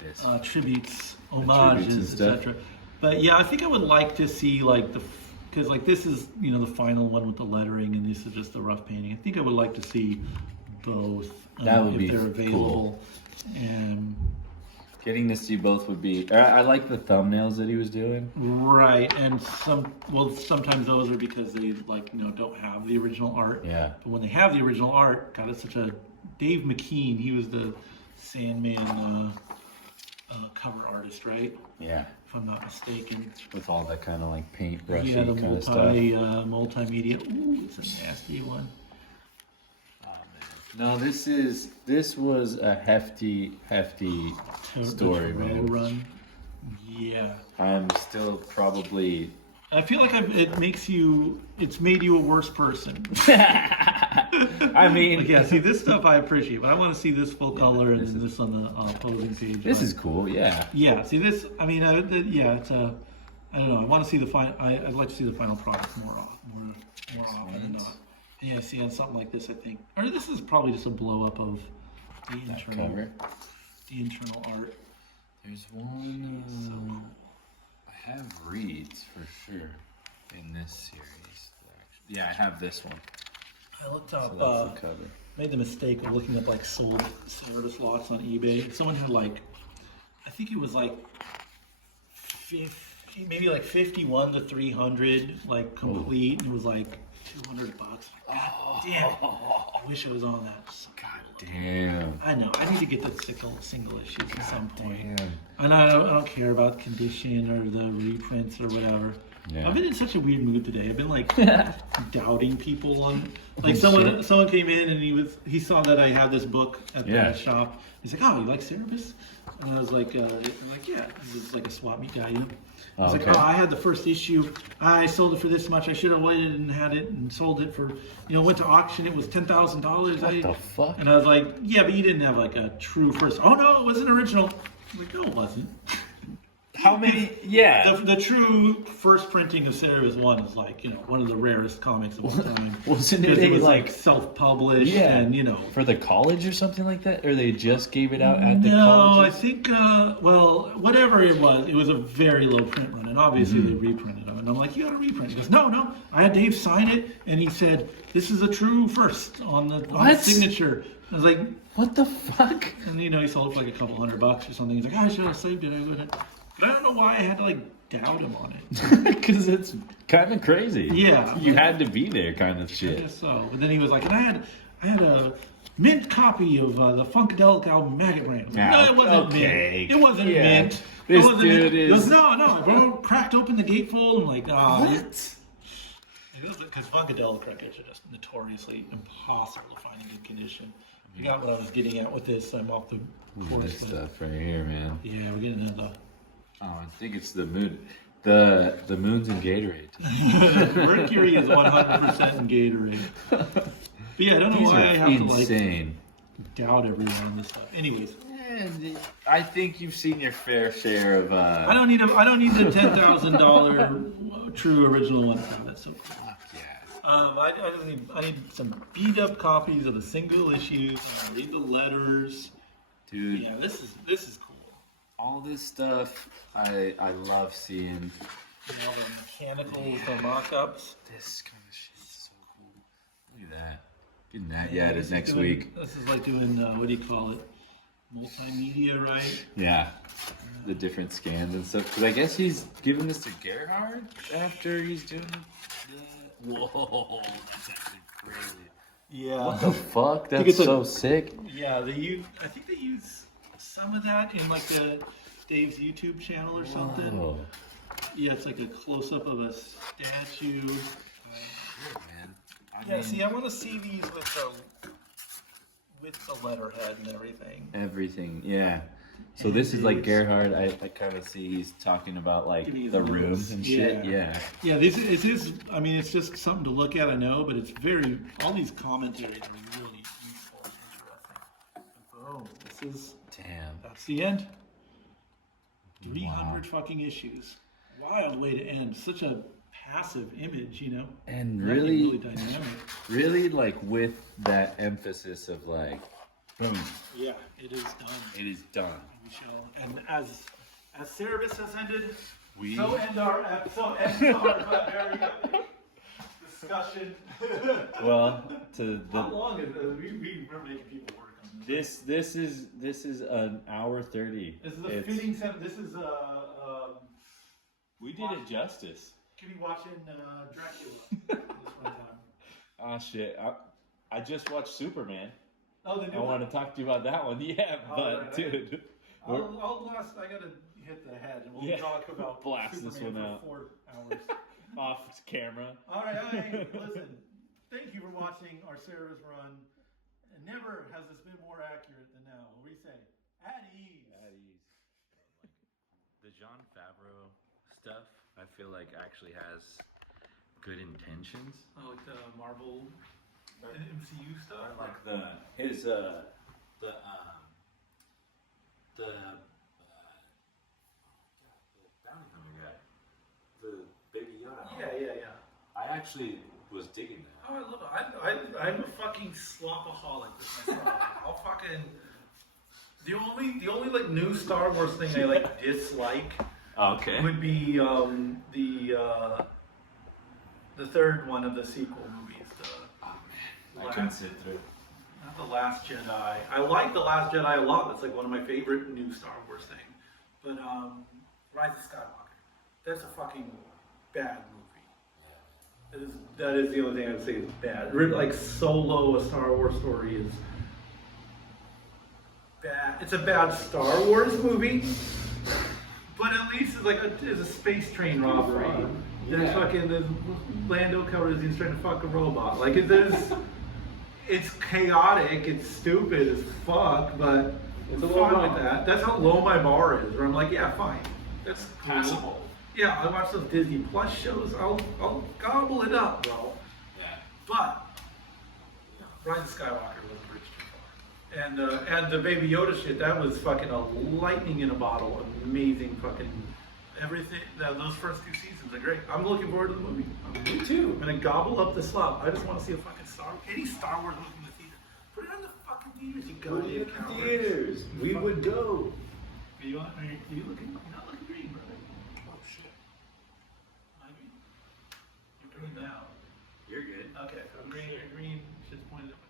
this. Tributes, and homages, stuff. etc. But yeah, I think I would like to see because this is the final one with the lettering, and this is just the rough painting. I think I would like to see both That would if be they're available. cool. And Getting to see both would be. I like the thumbnails that he was doing. right, and sometimes those are because they don't have the original art. Yeah. But when they have the original art, God, it's such a Dave McKean. He was the Sandman cover artist, right? Yeah. if I'm not mistaken. With all that kind of like paint brushy Yeah, the kind of stuff. multimedia. Ooh, it's a nasty one. No, this was a hefty story, The man. Run. Yeah. I'm still probably. I feel like it's made you a worse person. I mean, Like, yeah, see, this stuff I appreciate, but I want to see this full color and then this on the opposing page. this is cool, yeah. Yeah, see this, I mean, it's a, I don't know, I want to see the final, I'd like to see the final product more often than not. Yeah, see, on something like this, I think, or this is probably just a blow up of the Cover. internal art. There's one. I have reads for sure in this series. Yeah, I have this one. I looked So up, that's the cover. made the mistake of looking up like sold Cerebus lots on eBay. Someone had like, I think it was like 50, maybe like 51 to 300, like complete, and it was like $200. God damn it. I wish I was on that. God damn. I know. I need to get the single issues at some point. Damn. And I don't care about condition or the reprints or whatever. Yeah. I've been in such a weird mood today. I've been like doubting people on, like someone came in and he saw that I had this book at the shop. He's like, "Oh, you like Cerebus?" And I was like, "Yeah." It was like a swap meet guy. I was like, "Oh, I had the first issue. I sold it for this much. I should have waited and had it and sold it for, went to auction. It was $10,000." What the fuck? And I was like, "Yeah, but you didn't have like a true first." "Oh no, it wasn't original." I'm like, "No, it wasn't." How many? Yeah. The true first printing of Cerebus 1 is like, one of the rarest comics of all time. Wasn't it Because it was like self-published Yeah. and, for the college or something like that? Or they just gave it out at the No, college? I think, whatever it was a very low print run. And obviously they reprinted them. And I'm like, "You got to reprint it." He goes, No. I had Dave sign it. And he said, "This is a true first on the signature." I was like, What the fuck? and he sold it for like a couple $100 or something. He's like, "I should have saved it. I wouldn't." But I don't know why I had to doubt him on it. Because it's kind of crazy. Yeah. You had to be there kind of I shit. guess so. But then he was like, "And I had a mint copy of the Funkadelic album Maggot Brain." No, it wasn't okay. mint. It wasn't Yeah. mint. This it wasn't dude mint. He is- goes, No. I cracked open the gatefold and What? Because Funkadelic records are just notoriously impossible to find in good condition. You got what I was getting at with this. I'm off the course. This But stuff right here, man. yeah, we're getting into Oh, I think it's the moon. The moon's in Gatorade. Mercury is 100% in Gatorade. But yeah, I don't know These why are I have insane. to doubt everyone on this stuff. Anyways, And I think you've seen your fair share of. I don't need the $10,000 true original one. Oh, that's so cool. Fuck yeah. I need some beat up copies of the single issues. Read the letters. Dude, Yeah, this is cool. all this stuff I love seeing. All the mechanicals, the mock-ups. This kind of shit is so cool. Look at that. Getting that it is next week. This is like doing, what do you call it? Multimedia, right? Yeah. The different scans and stuff. Because I guess he's giving this to Gerhard after he's doing the... Whoa, that's actually crazy. Yeah. What the fuck? think That's it's so sick. Yeah, I think they use some of that in like Dave's YouTube channel or something. Whoa. Yeah, it's like a close-up of a statue. Shit, man. I Yeah, mean, see, I want to see these with the letterhead and everything. everything, yeah. So this is like Gerhard. I kind of see he's talking about like Give me the the room notes. and shit. Yeah. Yeah. Yeah, this is. I mean, it's just something to look at. I know, but it's all these commentaries are really useful and interesting. Boom. This is. Damn. That's the end. 300 fucking issues. Wild way to end. Such a passive image, And Nothing really, dynamic. really like with that emphasis of like, boom, Yeah, it is done. it is done. We shall. And as Cerebus has ended, We so ends our very discussion. well to How the long is it? We were making people work on this. this is an hour 30. This is a fitting set. This is We did it justice. Can be watching Dracula this one time. Ah shit. I just watched Superman. Oh, the new I one. want to talk to you about that one. Yeah, All but right. dude, I gotta hit the head, and we'll Yeah. talk about Blast this Superman one for 4 hours. Off camera. All right, listen. Thank you for watching our Cerebus run. And never has this been more accurate than now. What do we say? At ease. At ease. Like, the Jon Favreau stuff, I feel like actually has good intentions. Oh, like the Marvel MCU stuff. Like the bounty hunter guy, the Baby Yoda. Yeah. I actually was digging that. Oh, I love it. I'm a fucking slopaholic with myself. I'll fucking. The only like new Star Wars thing I like dislike Okay. would be the third one of the sequel movies. I couldn't sit through. Not The Last Jedi. I like The Last Jedi a lot. That's like one of my favorite new Star Wars things. But Rise of Skywalker. That's a fucking bad movie. That is the only thing I would say is bad. Like Solo, a Star Wars story, is bad. It's a bad Star Wars movie, but at least it's like it's a space train robbery. There's fucking the Lando Calrissian's trying to fuck a robot. Like it's chaotic. It's stupid as fuck, but It's I'm a low fine bar. with that. That's how low my bar is. Where I'm like, yeah, fine. That's cool. Passable. Yeah, I watch those Disney Plus shows. I'll gobble it up, bro. Yeah. But Rise of Skywalker was a bridge too far. And the Baby Yoda shit, that was fucking a lightning in a bottle. Amazing fucking everything. Those first 2 seasons are great. I'm looking forward to the movie. Me too. I'm gonna gobble up the slop. I just want to see a fucking any Star Wars movie in the theater. Put it on the fucking theaters, you goddamn cowards. Theaters. We would go. Are you looking? You're not looking green, brother. Oh shit. Am I green? You're green now. You're good. Okay, I'm green. You're green. Shit's pointed at my